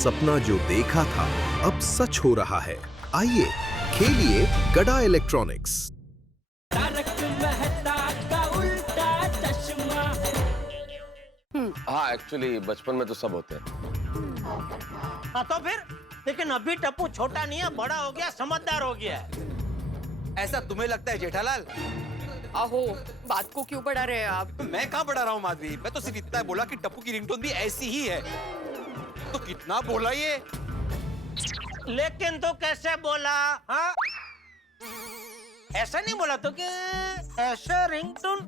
सपना जो देखा था अब सच हो रहा है। आइए खेलिए गड़ा इलेक्ट्रॉनिक्स। हाँ, एक्चुअली बचपन में तो सब होते हैं। हाँ तो फिर, लेकिन अभी टप्पू छोटा नहीं है, बड़ा हो गया, समझदार हो गया है। ऐसा तुम्हें लगता है जेठालाल? आहो, बात को क्यों बढ़ा रहे हैं आप? तो मैं कहाँ बढ़ा रहा हूँ माधवी, मैं तो सिर्फ इतना बोला कि टप्पू की रिंगटोन भी ऐसी ही है। तो कितना बोला ये? लेकिन तो कैसे बोला? हाँ, ऐसा नहीं बोला तो कि ऐसा रिंगटोन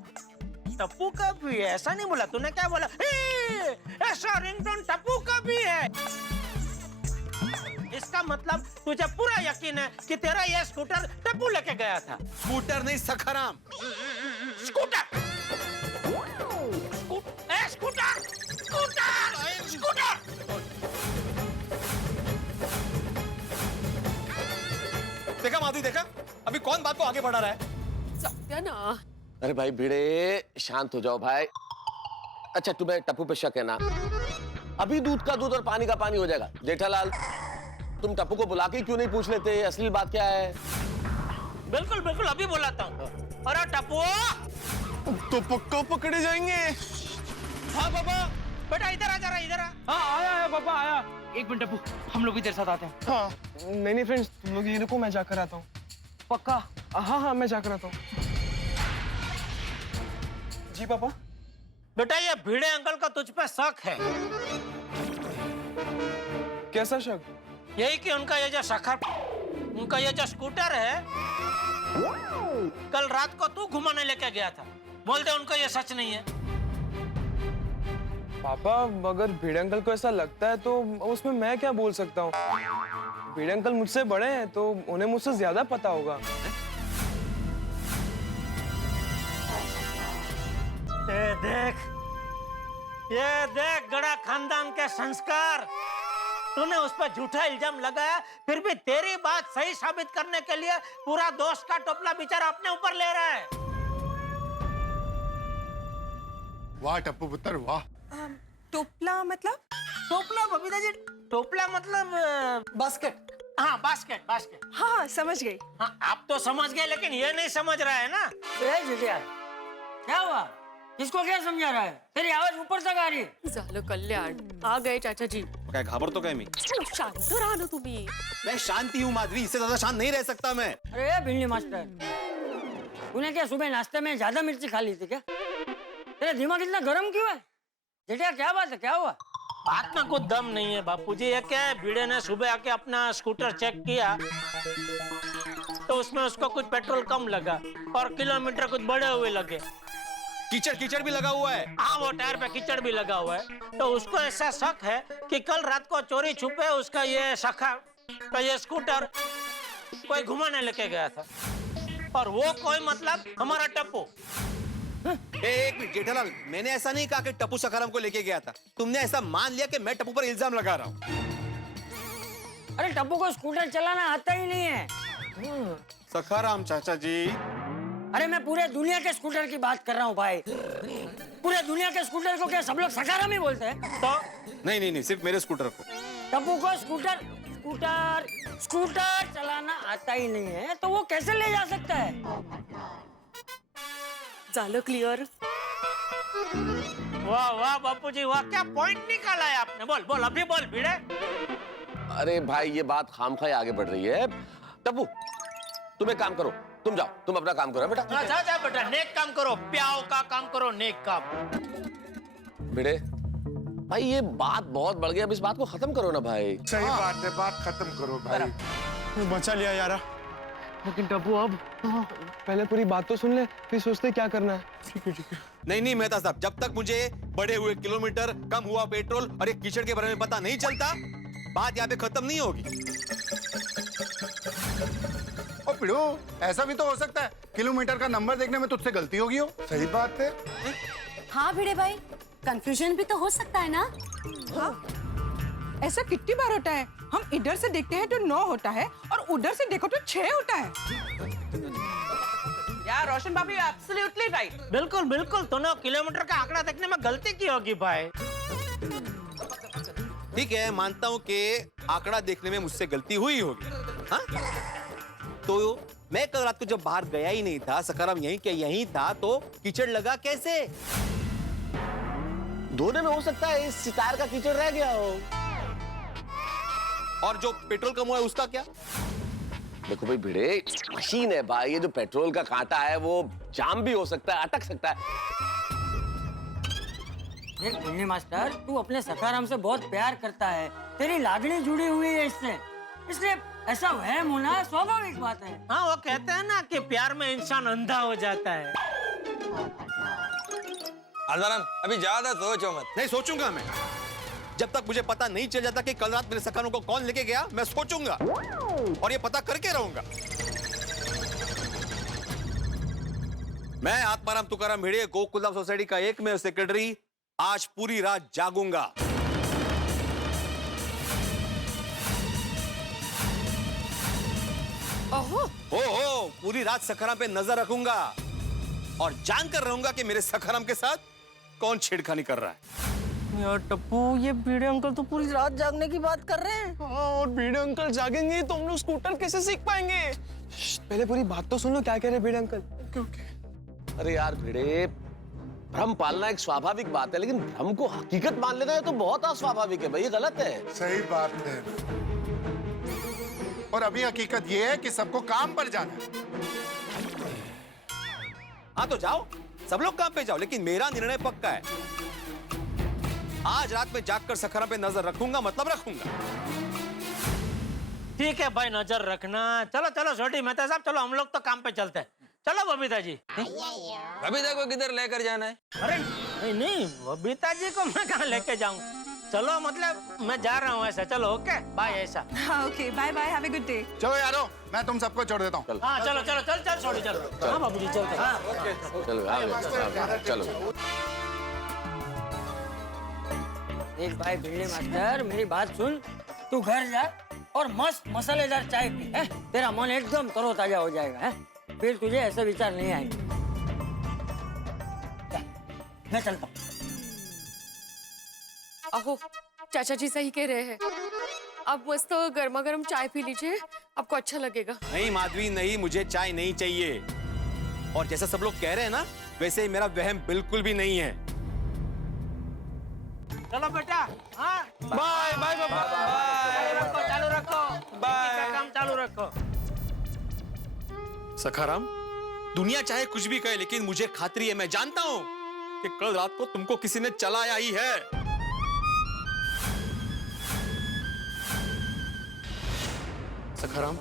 टप्पू का भी है, ऐसा नहीं बोला। तूने क्या बोला? ऐसा रिंगटोन टप्पू का भी है। इसका मतलब तुझे पूरा यकीन है कि तेरा ये स्कूटर टप्पू लेके गया था। स्कूटर नहीं, Sakharam. Scooter scooter scooter scooter. देखा माधवी, देखा अभी कौन बात को आगे बढ़ा रहा है? सत्याना, अरे भाई भिड़े, शांत हो जाओ भाई। अच्छा, तुम्हें टप्पू पे शक है ना? अभी दूध का दूध और पानी का पानी हो जाएगा। जेठालाल, तुम टप्पू को बुला के क्यों नहीं पूछ लेते असली बात क्या है? बिल्कुल बिल्कुल, अभी बुलाता हूँ। अरे टप्पू, तो पक्का पकड़े जाएंगे। हाँ पापा, बेटा इधर आ, जरा इधर आ। हाँ आया पापा आया। एक मिनट टप्पू, हम लोग भी तेरे साथ आते हैं। हाँ, नहीं फ्रेंड्स, तुम लोग ये रुको, मैं जाकर आता हूँ। पक्का? हाँ, मैं जाकर आता हूँ। जी पापा। बेटा ये भिड़े अंकल का तुझ पे शक है। कैसा शक? यही कि उनका ये जो स्कूटर है, कल रात को तू घुमाने लेके गया था। बोल दे उनको ये सच नहीं है। पापा, अगर भिड़े अंकल को ऐसा लगता है तो उसमें मैं क्या बोल सकता हूँ? भिड़े अंकल मुझसे बड़े हैं तो उन्हें मुझसे ज्यादा पता होगा। ये देख गड़ा खानदान के संस्कार। तूने उस पर झूठा इल्जाम लगाया, फिर भी तेरी बात सही साबित करने के लिए पूरा दोस्त का टोपला बेचारा अपने ऊपर ले रहा है। वाह टप्पू पुत्र वाह। टोपला मतलब? टोपला बबीता जी, टोपला मतलब बास्केट। हाँ, बास्केट बास्केट। हाँ, समझ गई। हाँ, आप तो समझ गए, लेकिन ये नहीं समझ रहा है ना। क्या हुआ? इसको क्या समझा रहा है? तेरी आवाज ऊपर तक आ रही है। झालं कल्याण, आ गए चाचा जी। क्या घाबरतो काय मी? शांत रहा ना तुम्ही। मैं शांति हूँ माधवी, इससे ज्यादा शांत नहीं रह सकता मैं। अरे भिंडी मास्टर, तूने क्या सुबह नाश्ते में ज्यादा मिर्ची खा ली थी क्या? तेरा दिमाग इतना गर्म क्यों है? जेठिया क्या बात है, क्या हुआ? बात में कुछ दम नहीं है बापूजी। ये क्या है, भिड़े ने सुबह आके अपना स्कूटर चेक किया तो उसमें उसको कुछ पेट्रोल कम लगा और किलोमीटर कुछ बढ़े हुए लगे। कीचड़ कीचड़ भी लगा हुआ है। हाँ, वो टायर पे कीचड़ भी लगा हुआ है। तो उसको ऐसा शक है कि कल रात को चोरी छुपे उसका ये सखा का ये स्कूटर कोई घुमाने लेके गया था। और वो कोई मतलब हमारा टप्पू। एक मिनट जेठालाल, मैंने ऐसा नहीं कहा कि टप्पू सखाराम को लेके गया था। तुमने ऐसा मान लिया कि मैं टप्पू पर इल्जाम लगा रहा हूँ। अरे टप्पू को स्कूटर चलाना आता ही नहीं है। सखाराम चाचा जी, अरे मैं पूरे दुनिया के स्कूटर की बात कर रहा हूँ भाई। पूरे दुनिया के स्कूटर को क्या सब लोग सखाराम ही बोलते हैं? तो नहीं, सिर्फ मेरे स्कूटर को। टप्पू को स्कूटर चलाना आता ही नहीं है तो वो कैसे ले जा सकता है? झालं क्लियर? वाह वाह बापूजी वाह, क्या पॉइंट निकाला है आपने। बोल बोल, अभी बोल भिड़े। अरे भाई, ये बात खामखाई आगे बढ़ रही है। टप्पू, तुम एक काम करो, तुम जाओ, तुम अपना काम करो बेटा। जा बेटा, नेक काम करो, प्याओ का काम करो, नेक काम। भिड़े भाई, ये बात बहुत बढ़ गई, अब इस बात को खत्म करो ना भाई। सही बात है, बात खत्म करो भाई। बचा लिया यार। लेकिन टप्पू, अब पहले पूरी बात तो सुन ले, फिर सोचते क्या करना है। ठीक है। नहीं मेहता साहब, जब तक मुझे बढ़े हुए किलोमीटर, कम हुआ पेट्रोल और एक कीचड़ के बारे में पता नहीं चलता, बात यहाँ पे खत्म नहीं होगी। ओ पिड़ो, ऐसा भी तो हो सकता है किलोमीटर का नंबर देखने में तुझसे गलती होगी हो। सही बात है। हाँ भिड़े भाई, कंफ्यूजन भी तो हो सकता है ना। हाँ, ऐसा कितनी बार होता है। हम इधर से देखते हैं तो 9 होता है और उधर से देखो तो 6 होता है। यार रोशन भाभी एब्सोल्युटली राइट। बिल्कुल बिल्कुल, तूने किलोमीटर का आंकड़ा देखने में गलती की होगी भाई। ठीक है, मानता हूं कि आंकड़ा देखने में मुझसे गलती हुई होगी। हाँ? तो मैं कल रात को जब बाहर गया ही नहीं था, सखाराम यहीं के यहीं था, तो कीचड़ लगा कैसे? धोने में हो सकता है इस सितार का कीचड़ रह गया हो। और जो पेट्रोल कम हुआ है उसका क्या? देखो भाई भिड़े, मशीन है भाई, ये जो पेट्रोल का कांटा है वो जाम भी हो सकता है, अटक सकता है। देख भिंडी मास्टर, तू अपने सखाराम से बहुत प्यार करता है, तेरी लागनी जुड़ी हुई है इससे, इसलिए ऐसा वहम होना स्वाभाविक बात है। हाँ, वो कहते हैं ना कि प्यार में इंसान अंधा हो जाता है। हरदाराम अभी ज्यादा सोचो मत। नहीं सोचूंगा मैं। जब तक मुझे पता नहीं चल जाता कि कल रात मेरे सखाराम को कौन लेके गया, मैं सोचूंगा और ये पता करके रहूंगा। मैं आत्माराम तुकाराम भिड़े, गोकुलधाम सोसाइटी का एकमेव सेक्रेटरी, आज पूरी रात जागूंगा। ओहो, पूरी रात सखाराम पे नजर रखूंगा और जानकर रहूंगा कि मेरे सखाराम के साथ कौन छेड़खानी कर रहा है। यार टप्पू, ये भिड़े अंकल तो पूरी रात जागने की बात कर रहे हैं। हाँ, और भिड़े अंकल जागेंगे तो हम लोग स्कूटर कैसे सीख पाएंगे? पहले पूरी बात तो सुन लो, क्या कह रहे भिड़े अंकल? अरे यार भिड़े, भ्रम पालना एक स्वाभाविक बात है, लेकिन भ्रम को हकीकत मान लेना है तो बहुत अस्वाभाविक है भाई, ये गलत है। सही बात है। और अभी हकीकत ये है कि सबको काम पर जाना है। हाँ तो जाओ, सब लोग काम पे जाओ, लेकिन मेरा निर्णय पक्का है। आज रात में जागकर सखाराम पे नजर रखूंगा, मतलब रखूंगा। ठीक है भाई, नजर रखना। चलो चलो छोटी मेहता साहब, चलो हम लोग तो काम पे चलते हैं। चलो बबीता जी। बबीता को किधर लेकर जाना है? अरे नहीं, बबीता जी को मैं कहाँ लेके जाऊँ? चलो मतलब मैं जा रहा हूँ ऐसा। चलो ओके बाय ऐसा। हाँ okay, bye bye, have a good day. चलो यारो, मैं तुम सबको छोड़ देता हूँ। हाँ चलो चलो चल चल छोड़ी चलो। हाँ बाबूजी चलते। हाँ चलो चलो। देख भाई भिंडी मास्टर, मेरी बात सुन, तू घर जा और मस्त मसालेदार चाय पी, है? तेरा मन एकदम तरोताजा हो जाएगा, है? फिर तुझे ऐसे विचार नहीं आएंगे। मैं चलता हूँ। अहो, चाचा जी सही कह रहे हैं। आप मस्त गर्मा गर्म चाय पी लीजिए, आपको अच्छा लगेगा। नहीं माधवी नहीं, मुझे चाय नहीं चाहिए। और जैसा सब लोग कह रहे हैं ना, वैसे मेरा वहम बिल्कुल भी नहीं है। चलो बेटा। हाँ बाय बाय बाबा, चालू रखो बाय। काम चालू रखो। सखाराम, दुनिया चाहे कुछ भी कहे, लेकिन मुझे खातरी है, मैं जानता हूं कि कल रात को तुमको किसी ने चलाया ही है। सखाराम,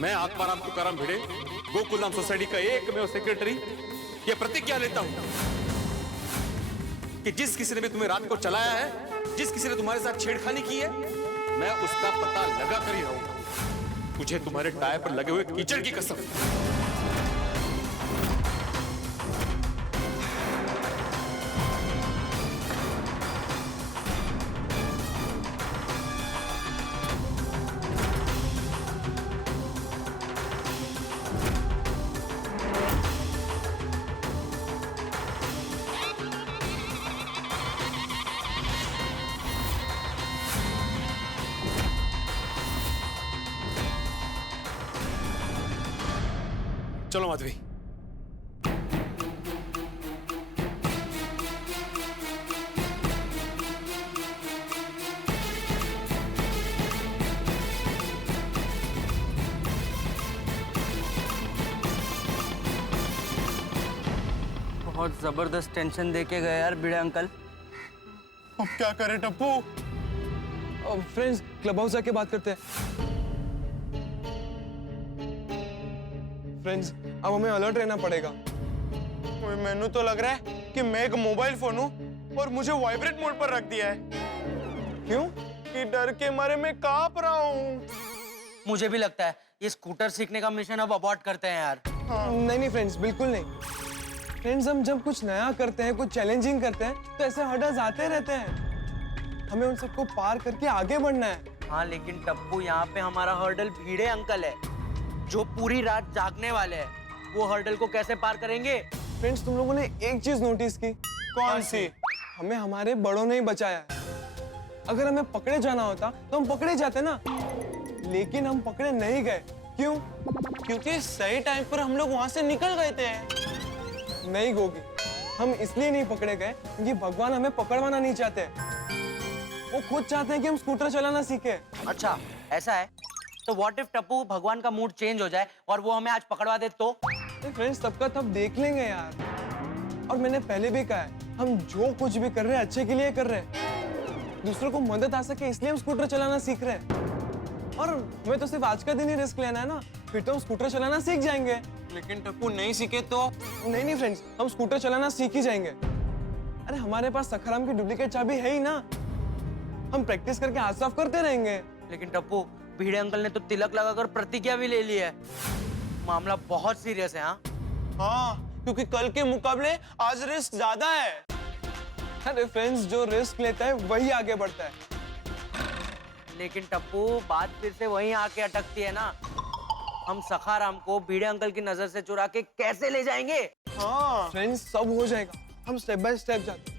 मैं आत्माराम तुकाराम भिड़े, गोकुलधाम सोसाइटी का एकमेव सेक्रेटरी, ये प्रतिज्ञा लेता हूं कि जिस किसी ने भी तुम्हें रात को चलाया है, जिस किसी ने तुम्हारे साथ छेड़खानी की है, मैं उसका पता लगा कर ही रहूंगा। मुझे तुम्हारे टायर पर लगे हुए कीचड़ की कसम। चलो माधवी। बहुत जबरदस्त टेंशन देके गए यार भिड़े अंकल। अब क्या करें टप्पू? फ्रेंड्स, क्लब हाउस जाके बात करते हैं। फ्रेंड्स, अब हमें अलर्ट रहना पड़ेगा। मैनू तो लग रहा है कि मैं एक मोबाइल फोन हूँ और मुझे वाइब्रेट मोड पर रख दिया है। क्यों? कि डर के मारे मैं कांप रहा हूँ। मुझे भी लगता है ये स्कूटर सीखने का मिशन अब अबॉर्ट करते हैं यार। नहीं नहीं फ्रेंड्स, बिल्कुल नहीं। फ्रेंड्स, हम जब कुछ नया करते हैं, कुछ चैलेंजिंग करते हैं, तो ऐसे हर्डल्स आते रहते हैं। हमें उन सबको पार करके आगे बढ़ना है। हाँ लेकिन टप्पू, यहाँ पे हमारा हर्डल भिड़े अंकल है जो पूरी रात जागने वाले हैं। वो हर्डल को कैसे पार करेंगे? फ्रेंड्स, तुम लोगों ने एक चीज नोटिस की? कौन सी? हमें हमारे बड़ों ने ही बचाया है। अगर हमें पकड़े जाना होता तो हम पकड़े जाते ना, लेकिन हम पकड़े नहीं गए। क्यों? क्योंकि सही टाइम पर हम लोग वहां से निकल गए थे। नहीं गोगी, हम इसलिए नहीं पकड़े गए क्योंकि भगवान हमें पकड़वाना नहीं चाहते। वो खुद चाहते हैं कि हम स्कूटर चलाना सीखे। अच्छा ऐसा है, तो व्हाट इफ टप्पू भगवान का मूड चेंज हो जाए और वो हमें आज पकड़वा दे तो? फ्रेंड्स तब का तब देख लेंगे यार। और मैंने पहले भी कहा है, हम जो कुछ भी कर रहे हैं अच्छे के लिए कर रहे हैं। दूसरों को मदद आ सके इसलिए हम स्कूटर चलाना सीख रहे हैं। और हमें तो सिर्फ आज का दिन ही रिस्क लेना है ना, फिर तो हम स्कूटर चलाना सीख जाएंगे। लेकिन टप्पू नहीं सीखे तो? नहीं फ्रेंड्स, हम स्कूटर चलाना सीख ही जाएंगे। अरे हमारे पास सखाराम की डुप्लीकेट चाबी है ही ना, हम प्रैक्टिस करके हाथ साफ करते रहेंगे। लेकिन टप्पू, भिड़े अंकल ने तो तिलक लगाकर प्रतिज्ञा भी ले ली है। मामला बहुत सीरियस है। हाँ, क्योंकि कल के मुकाबले आज रिस्क ज्यादा है। अरे फ्रेंड्स, जो रिस्क लेता है वही आगे बढ़ता है। लेकिन टप्पू, बात फिर से वहीं आके अटकती है ना। हम सखाराम को भिड़े अंकल की नजर से चुरा के कैसे ले जाएंगे? हाँ फ्रेंड्स, सब हो जाएगा। हम स्टेप बाय स्टेप जाते।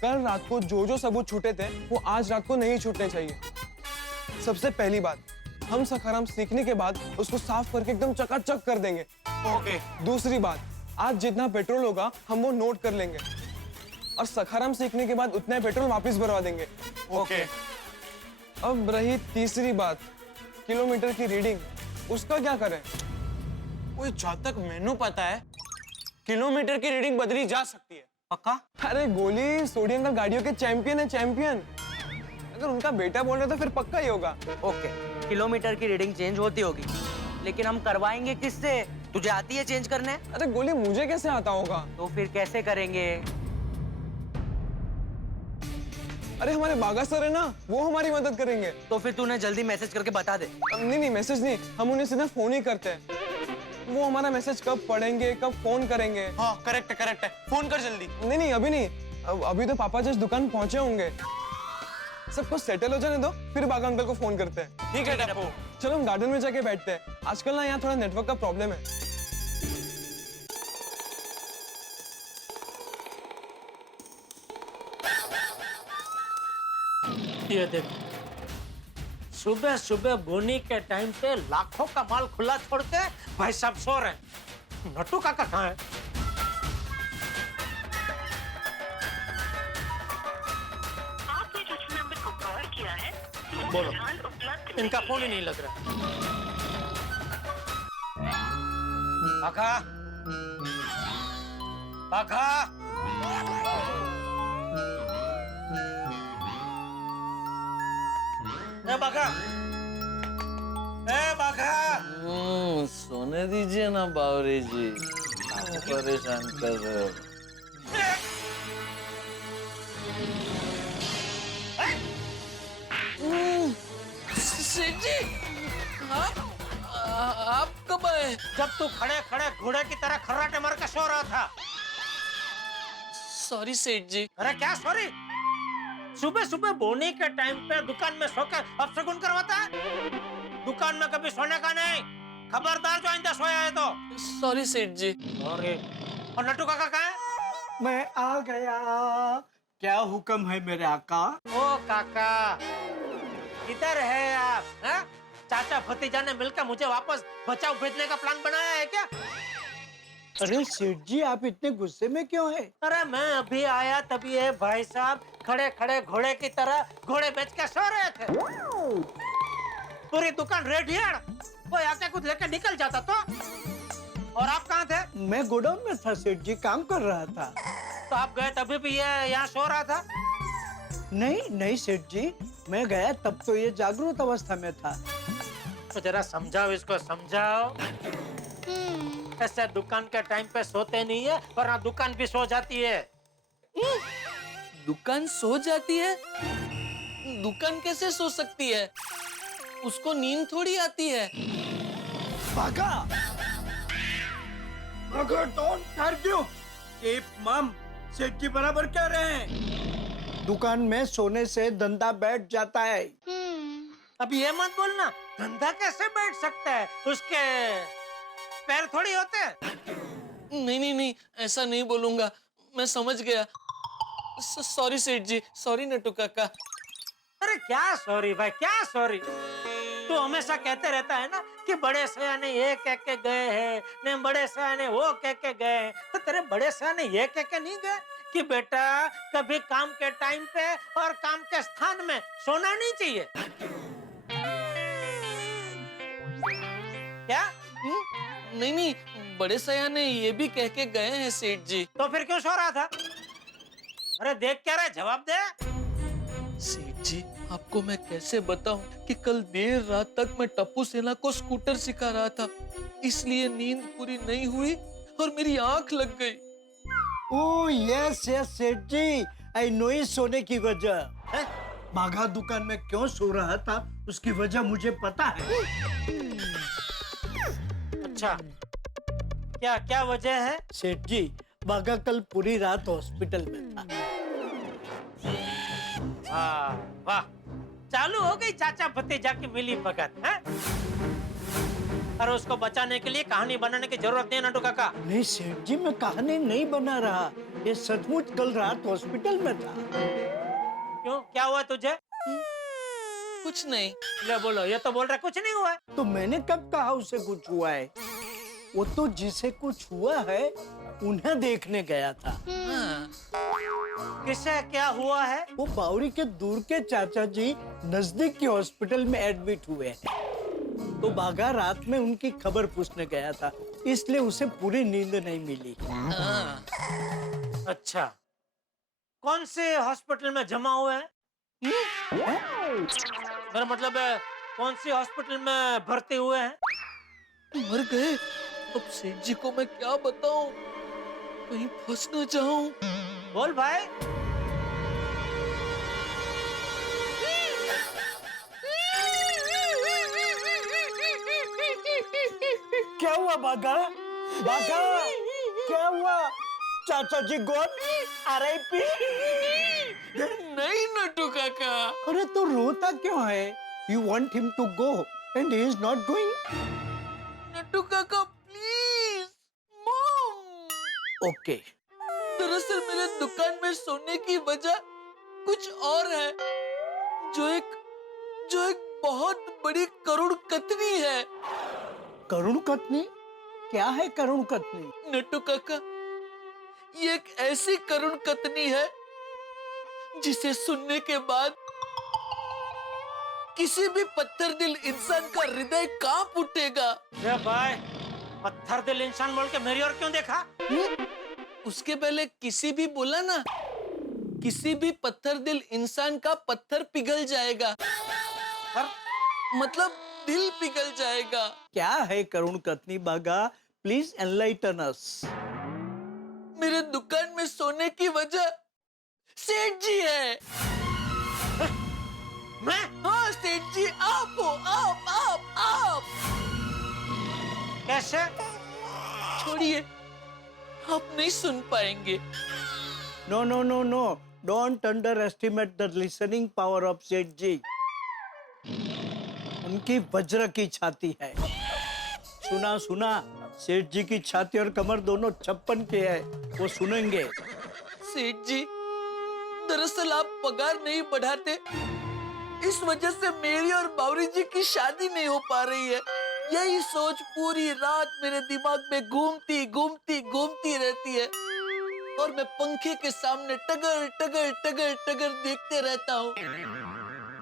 कल रात को जो जो सबूत छूटे थे वो आज रात को नहीं छूटने चाहिए। सबसे पहली बात, हम सखाराम सीखने के बाद उसको साफ करके एकदम चकाचक कर देंगे। ओके। दूसरी बात, आज जितना पेट्रोल होगा हम वो नोट कर लेंगे और सखाराम सीखने के बाद उतना पेट्रोल वापस भरवा देंगे। ओके। अब रही तीसरी बात, किलोमीटर की रीडिंग, उसका क्या करें? वो जहाँ तक मैंने पता है किलोमीटर की रीडिंग बदली जा सकती है। पक्का? अरे गोली, सोडी अंकल गाड़ियों के चैंपियन है, चैंपियन। अगर उनका बेटा बोल रहा तो फिर पक्का ही होगा। ओके, किलोमीटर की रीडिंग चेंज होती होगी, लेकिन हम करवाएंगे किससे? तुझे आती है चेंज करने? अरे गोली, मुझे कैसे आता होगा? तो फिर कैसे करेंगे? अरे हमारे बागा सर है ना, वो हमारी मदद करेंगे। तो फिर तूने जल्दी मैसेज करके बता दे। नहीं, मैसेज नहीं, हम उन्हें सीधा फोन ही करते हैं। वो हमारा मैसेज कब पढ़ेंगे, कब फोन करेंगे। हाँ, करेक्ट है, फोन कर जल्दी। नहीं, अभी नहीं, अभी तो पापा जस्ट दुकान पहुंचे होंगे। सब कुछ सेटल हो जाने दो, फिर बागा अंकल को फोन करते हैं। ठीक है टप्पू, चलो हम गार्डन में जाके बैठते हैं। आजकल ना यहाँ थोड़ा नेटवर्क का प्रॉब्लम है। ये देख, सुबह सुबह बोनी के टाइम पे लाखों का माल खुला छोड़ के भाई साहब सो रहे हैं। नट्टू काका कहाँ है? आपने जिस नंबर को कॉल किया है बोलो, फिलहाल उपलब्ध इनका फोन ही नहीं लग रहा। काका, काका, ए बाघा, ए बाघा। सोने दीजिए ना बावरी जी, परेशान कर रहे हो। सेठ जी, आप कब आए? जब तू खड़े खड़े घोड़े की तरह खर्राटे मार के सो रहा था। सॉरी सेठ जी। अरे क्या सॉरी? सुबह सुबह बोनी के टाइम पे दुकान में सोकर अपशगुन करवाता है? दुकान में कभी सोने का नहीं, खबरदार जो आइंदा सोया है तो। सॉरी सेठ जी। सॉरी। और नट्टू काका कहाँ है? मैं आ गया, क्या हुक्म है मेरे आका? ओ काका, किधर है आप? है? चाचा भतीजा ने मिलकर मुझे वापस बचाव भेजने का प्लान बनाया है क्या? अरे सेठ जी, आप इतने गुस्से में क्यों हैं? अरे मैं अभी आया तभी ये भाई साहब खड़े खड़े घोड़े की तरह घोड़े बेच के सो रहे थे। पूरी दुकान रेडियर, कोई आके कुछ लेके निकल जाता तो। और आप कहाँ थे? मैं गोडाउन में था सेठ जी, काम कर रहा था। तो आप गए तभी भी ये यहाँ सो रहा था? नहीं सेठ जी, मैं गया तब तो ये जागरूक अवस्था में था। तो जरा समझाओ इसको, समझाओ। ऐसे दुकान के टाइम पे सोते नहीं है, वरना दुकान भी सो जाती है। दुकान सो जाती है? दुकान कैसे सो सकती है? उसको नींद थोड़ी आती है। भागा, डोंट आर्ग्यू, कीप मम। सेठ जी बराबर कह रहे हैं, दुकान में सोने से धंधा बैठ जाता है। अब ये मत बोलना, धंधा कैसे बैठ सकता है? उसके पैर थोड़ी होते हैं। नहीं, ऐसा नहीं बोलूंगा, मैं समझ गया। सॉरी सेठ जी, सॉरी नट्टू काका। अरे क्या सॉरी भाई, क्या सॉरी? तू हमेशा कहते रहता है ना कि बड़े सयाने ये कह के गए हैं, नहीं बड़े सयाने वो कह के गए हैं। तो तेरे बड़े सयाने ये कह के नहीं गए कि बेटा कभी काम के टाइम पे और काम के स्थान में सोना नहीं चाहिए? क्या? नहीं नहीं, बड़े सयाने ये भी कह के गए हैं सेठ जी। तो फिर क्यों सो रहा था? अरे देख क्या रहा है, जवाब दे। सेठ जी, आपको मैं कैसे बताऊं कि कल देर रात तक मैं टप्पू सेना को स्कूटर सिखा रहा था, इसलिए नींद पूरी नहीं हुई और मेरी आंख लग गई। ओह यस यस सेठ जी, आई नो इस सोने की वजह है। बाघा दुकान में क्यों सो रहा था उसकी वजह मुझे पता है। अच्छा, क्या क्या वजह है? सेठ जी, बाघा कल पूरी रात हॉस्पिटल में था। वाह, चालू हो गई चाचा भतीजा की मिली भगत है? और उसको बचाने के लिए कहानी बनाने की जरूरत नहीं है नटू काका। नहीं सेठ जी, मैं कहानी नहीं बना रहा, ये सचमुच कल रात हॉस्पिटल में था। क्यों, क्या हुआ तुझे? कुछ नहीं। ले बोलो, ये तो बोल रहा कुछ नहीं हुआ है। तो मैंने कब कहा उसे कुछ हुआ है? वो तो जिसे कुछ हुआ है उन्हें देखने गया था। किससे क्या हुआ है? वो बावरी के दूर के चाचा जी नजदीक के हॉस्पिटल में एडमिट हुए हैं। तो बाघा रात में उनकी खबर पूछने गया था, इसलिए उसे पूरी नींद नहीं मिली। अच्छा, कौन से हॉस्पिटल में जमा हुए हैं? मेरा मतलब है कौन सी हॉस्पिटल में भर्ती हुए हैं? मर गए। अब सेठ जी को मैं क्या बताऊं, कहीं फंस न जाऊं। बोल भाई। क्या हुआ बाघा? बाघा क्या हुआ? चाचा जी गॉन RIP? नहीं नटू काका। अरे तो रोता क्यों है? You want him to go and he is not going? Natu काका प्लीज। मॉम। ओके। दरअसल मेरे दुकान में सोने की वजह कुछ और है, जो एक बहुत बड़ी करुण कतनी है। करुण कतनी? क्या है करुण कतनी? नट्टू काका, ये एक ऐसी करुण कतनी है जिसे सुनने के बाद किसी भी पत्थर दिल इंसान का हृदय कांप उठेगा। ये भाई, पत्थर दिल इंसान बोल के मेरी ओर क्यों देखा? उसके पहले किसी भी बोला ना, किसी भी पत्थर दिल इंसान का पत्थर पिघल जाएगा, मतलब दिल पिघल जाएगा। क्या है करुण कतनी बाघा? प्लीज एनलाइटन अस। मेरे दुकान में सोने की वजह सेठ जी है। मैं? हाँ सेठ जी, आप हो, आप। कैसे? छोड़िए, आप नहीं सुन पाएंगे। No no no no, don't underestimate the listening power of Seth ji. उनकी वज्र की छाती है। सुना सुना, सेठ जी की छाती और कमर दोनों 56 के है, वो सुनेंगे। सेठ जी, दरअसल आप पगार नहीं बढ़ाते, इस वजह से मेरी और बावरी जी की शादी नहीं हो पा रही है। यही सोच पूरी रात मेरे दिमाग में घूमती रहती है और मैं पंखे के सामने टगर देखते रहता हूँ।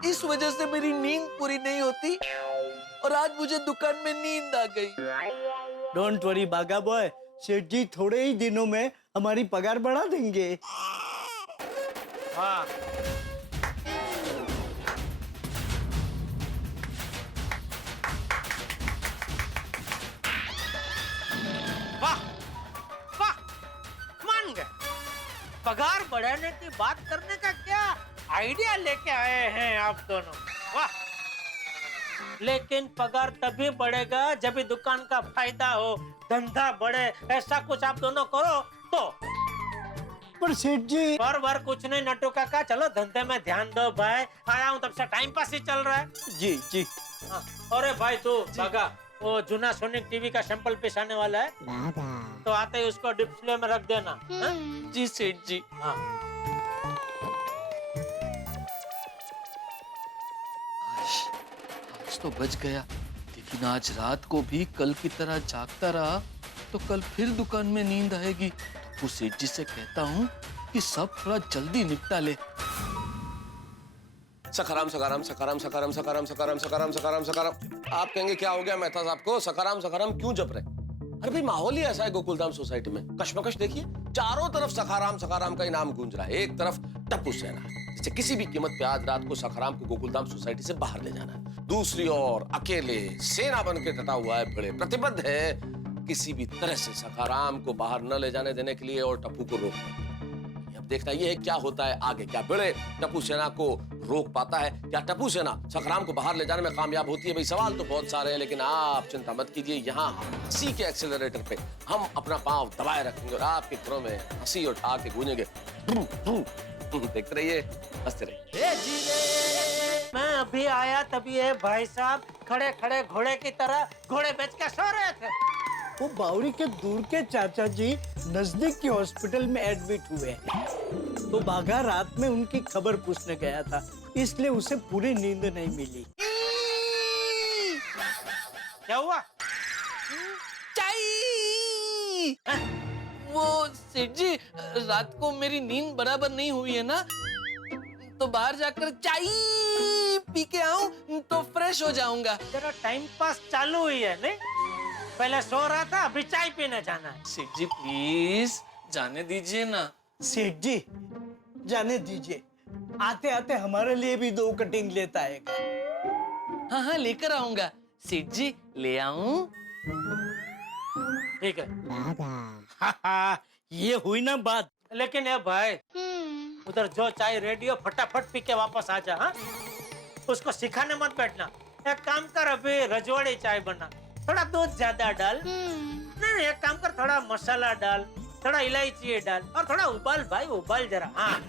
इस वजह से मेरी नींद पूरी नहीं होती और आज मुझे दुकान में नींद आ गई। डोंट वरी बाघा बॉय, सेठ जी थोड़े ही दिनों में हमारी पगार बढ़ा देंगे। हाँ। वाह वाह, मान गए। पगार बढ़ाने की बात करने का क्या आइडिया लेके आए हैं आप दोनों। वाह। लेकिन पगार तभी बढ़ेगा जब भी दुकान का फायदा हो, धंधा बढ़े, ऐसा कुछ आप दोनों करो तो। पर सेठ जी, पर कुछ नहीं नट्टू काका, चलो धंधे में ध्यान दो भाई। आया हूँ तब से टाइम पास ही चल रहा है। जी जी। हाँ। अरे भाई तू बागा, वो जूना सोनिक टीवी का सैंपल पेश आने वाला है, तो आते ही उसको डिस्प्ले में रख देना। जी सेठ जी। हाँ। आज तो बच गया, लेकिन आज रात को भी कल की तरह जागता रहा तो कल फिर दुकान में नींद आएगी। तो सेठ जी से कहता हूँ कि सब थोड़ा जल्दी निपटा ले। सखाराम सखाराम सखाराम सखाराम सखाराम सखाराम सखाराम सखाराम सखाराम। आप कहेंगे क्या हो गया मेहता साहब को, सखाराम सखाराम क्यों जप रहे? अरे भाई माहौल ही ऐसा है गोकुलधाम सोसाइटी में, कश्मकश देखिए, चारों तरफ सखाराम सखाराम का इनाम गूंज रहा है। एक तरफ टप्पू सेना, जैसे किसी भी कीमत पे आज रात को सखाराम को गोकुलधाम सोसाइटी से बाहर ले जाना है। दूसरी ओर अकेले सेना बन के डटा हुआ है, बड़े प्रतिबद्ध है किसी भी तरह से सखाराम को बाहर न ले जाने देने के लिए और टप्पू को रोकने। अब देखना ये है क्या होता है आगे, क्या बड़े टप्पू सेना को रोक पाता है, क्या टप्पू सेना सखाराम को बाहर ले जाने में कामयाब होती है? भाई सवाल तो बहुत सारे हैं, लेकिन आप चिंता मत कीजिए, यहाँ हंसी के एक्सेलरेटर पे हम अपना पांव दबाए रखेंगे और आपके घरों में हंसी उठा के गूंजेंगे। देखते रहिए, हंसते रहिए। मैं अभी आया तभी ये भाई साहब खड़े खड़े घोड़े की तरह घोड़े बेच के सो रहे थे। वो बावरी के दूर के चाचा जी नजदीक के हॉस्पिटल में एडमिट हुए हैं। तो बागा रात में उनकी खबर पूछने गया था, इसलिए उसे पूरी नींद नहीं मिली। क्या हुआ? वो सेठ जी, रात को मेरी नींद बराबर नहीं हुई है ना, तो बाहर जाकर चाय पी के आऊं तो फ्रेश हो जाऊंगा। तेरा टाइम पास चालू हुई है नहीं? पहले सो रहा था, अभी चाय पीने जाना है। सेठ जी प्लीज जाने दीजिए ना। सेठ जी जाने दीजिए, आते आते हमारे लिए भी 2 कटिंग लेता आएगा। हाँ हाँ लेकर आऊंगा। सेठ जी ले आऊं? ठीक है। ये हुई ना बात। लेकिन ये भाई उधर जो चाय रेडी हो फटाफट पी के वापस आ जा। हाँ? उसको सिखाने मत बैठना। एक काम कर, अभी रजवाड़ी चाय बना, थोड़ा दूध ज्यादा डाल। नहीं एक काम कर, थोड़ा मसाला डाल, थोड़ा इलायची डाल और थोड़ा उबाल भाई, उबाल जरा। हाँ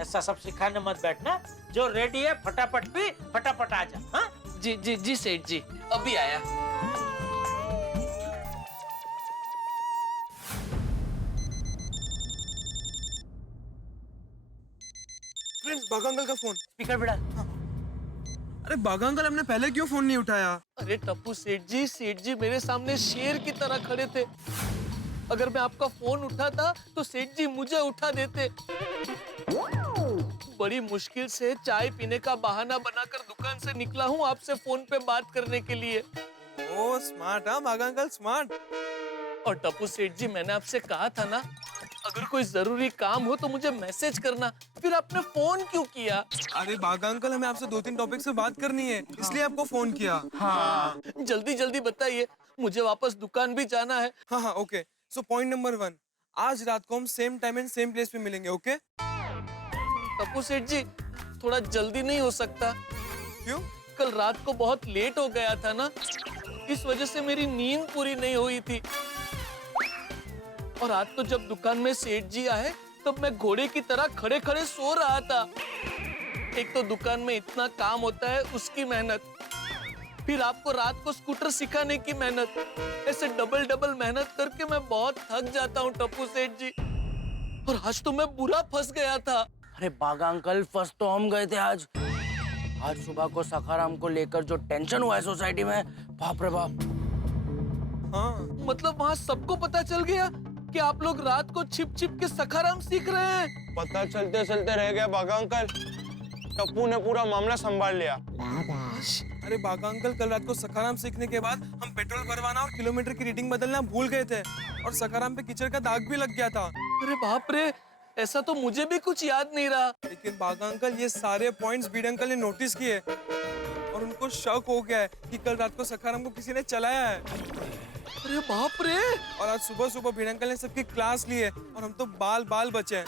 ऐसा सब सिखाने मत बैठना, जो रेडी है फटाफट पी, फटाफट आ जा। हाँ? जी जी जी सेठ जी, अभी आया। फ्रेंड्स, बागा अंकल का फोन। स्पीकर पे डाल। अरे बागा अंकल, हमने पहले क्यों फोन नहीं उठाया? अरे टप्पू सेठ जी मेरे सामने शेर की तरह खड़े थे। अगर मैं आपका फोन उठाता तो सेठ जी मुझे उठा देते। बड़ी मुश्किल से चाय पीने का बहाना बनाकर दुकान से निकला हूँ आपसे फोन पे बात करने के लिए। ओ स्मार्ट, हाँ बागा अंकल स्मार्ट। और टप्पू सेठ जी, मैंने आपसे कहा था ना, अगर कोई जरूरी काम हो तो मुझे मैसेज करना, फिर आपने फोन क्यों किया? अरे बागा अंकल, हमें आपसे 2-3 टॉपिक से बात करनी है, इसलिए आपको फोन किया। हाँ जल्दी जल्दी बताइए, मुझे वापस दुकान भी जाना है। हाँ हाँ ओके। सो पॉइंट नंबर 1, आज रात को हम same time and same place पे मिलेंगे। ओके टप्पू सेठ जी, थोड़ा जल्दी नहीं हो सकता? क्यों? कल रात को बहुत लेट हो गया था ना, इस वजह से मेरी नींद पूरी नहीं हुई थी। और आज तो जब दुकान में सेठ जी आए तब मैं घोड़े की तरह खड़े खड़े सो रहा था। एक तो दुकान में इतना काम होता है, उसकी मेहनत, फिर आपको रात को स्कूटर सिखाने की मेहनत, ऐसे डबल डबल मेहनत करके मैं बहुत थक जाता हूँ टप्पू सेठ जी। और आज तो मैं बुरा फंस गया था। अरे बागा अंकल, फंस तो हम गए थे आज। आज सुबह को सखाराम को लेकर जो टेंशन हुआ है सोसाइटी में, बाप रे बाप। हाँ मतलब वहाँ सबको पता चल गया कि आप लोग रात को छिप छिप के सखाराम सीख रहे हैं। पता चलते चलते रह गया बागा अंकल, टप्पू ने पूरा मामला संभाल लिया। अरे बागा अंकल, कल रात को सखाराम सीखने के बाद हम पेट्रोल भरवाना और किलोमीटर की रीडिंग बदलना भूल गए थे और सखाराम पे कीचड़ का दाग भी लग गया था। अरे बाप रे, ऐसा तो मुझे भी कुछ याद नहीं रहा। लेकिन बागा अंकल, ये सारे पॉइंट्स बीड अंकल ने नोटिस किए और उनको शक हो गया है कि कल रात को सखाराम को किसी ने चलाया है। अरे बाप रे। और आज सुबह सुबह बीड अंकल ने सबकी क्लास ली है और हम तो बाल बाल बचे हैं।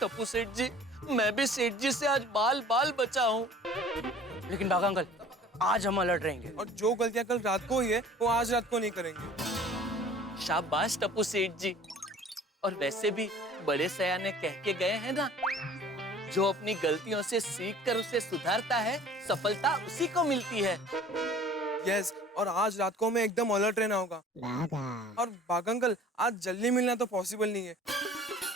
टप्पू सेठ जी, मैं भी सेठ जी से आज बाल बाल बचा हूँ। लेकिन बागा अंकल, आज हम अलर्ट रहेंगे और जो गलतियां कल रात को हुई है वो आज रात को नहीं करेंगे। शाबाश टप्पू सेठ जी। और वैसे भी बड़े सयाने कह के गए हैं ना, जो अपनी गलतियों से सीख कर उसे सुधारता है, सफलता उसी को मिलती है। यस, और आज रात को हमें एकदम अलर्ट रहना होगा। और बागा अंकल, आज जल्दी मिलना तो पॉसिबल नहीं है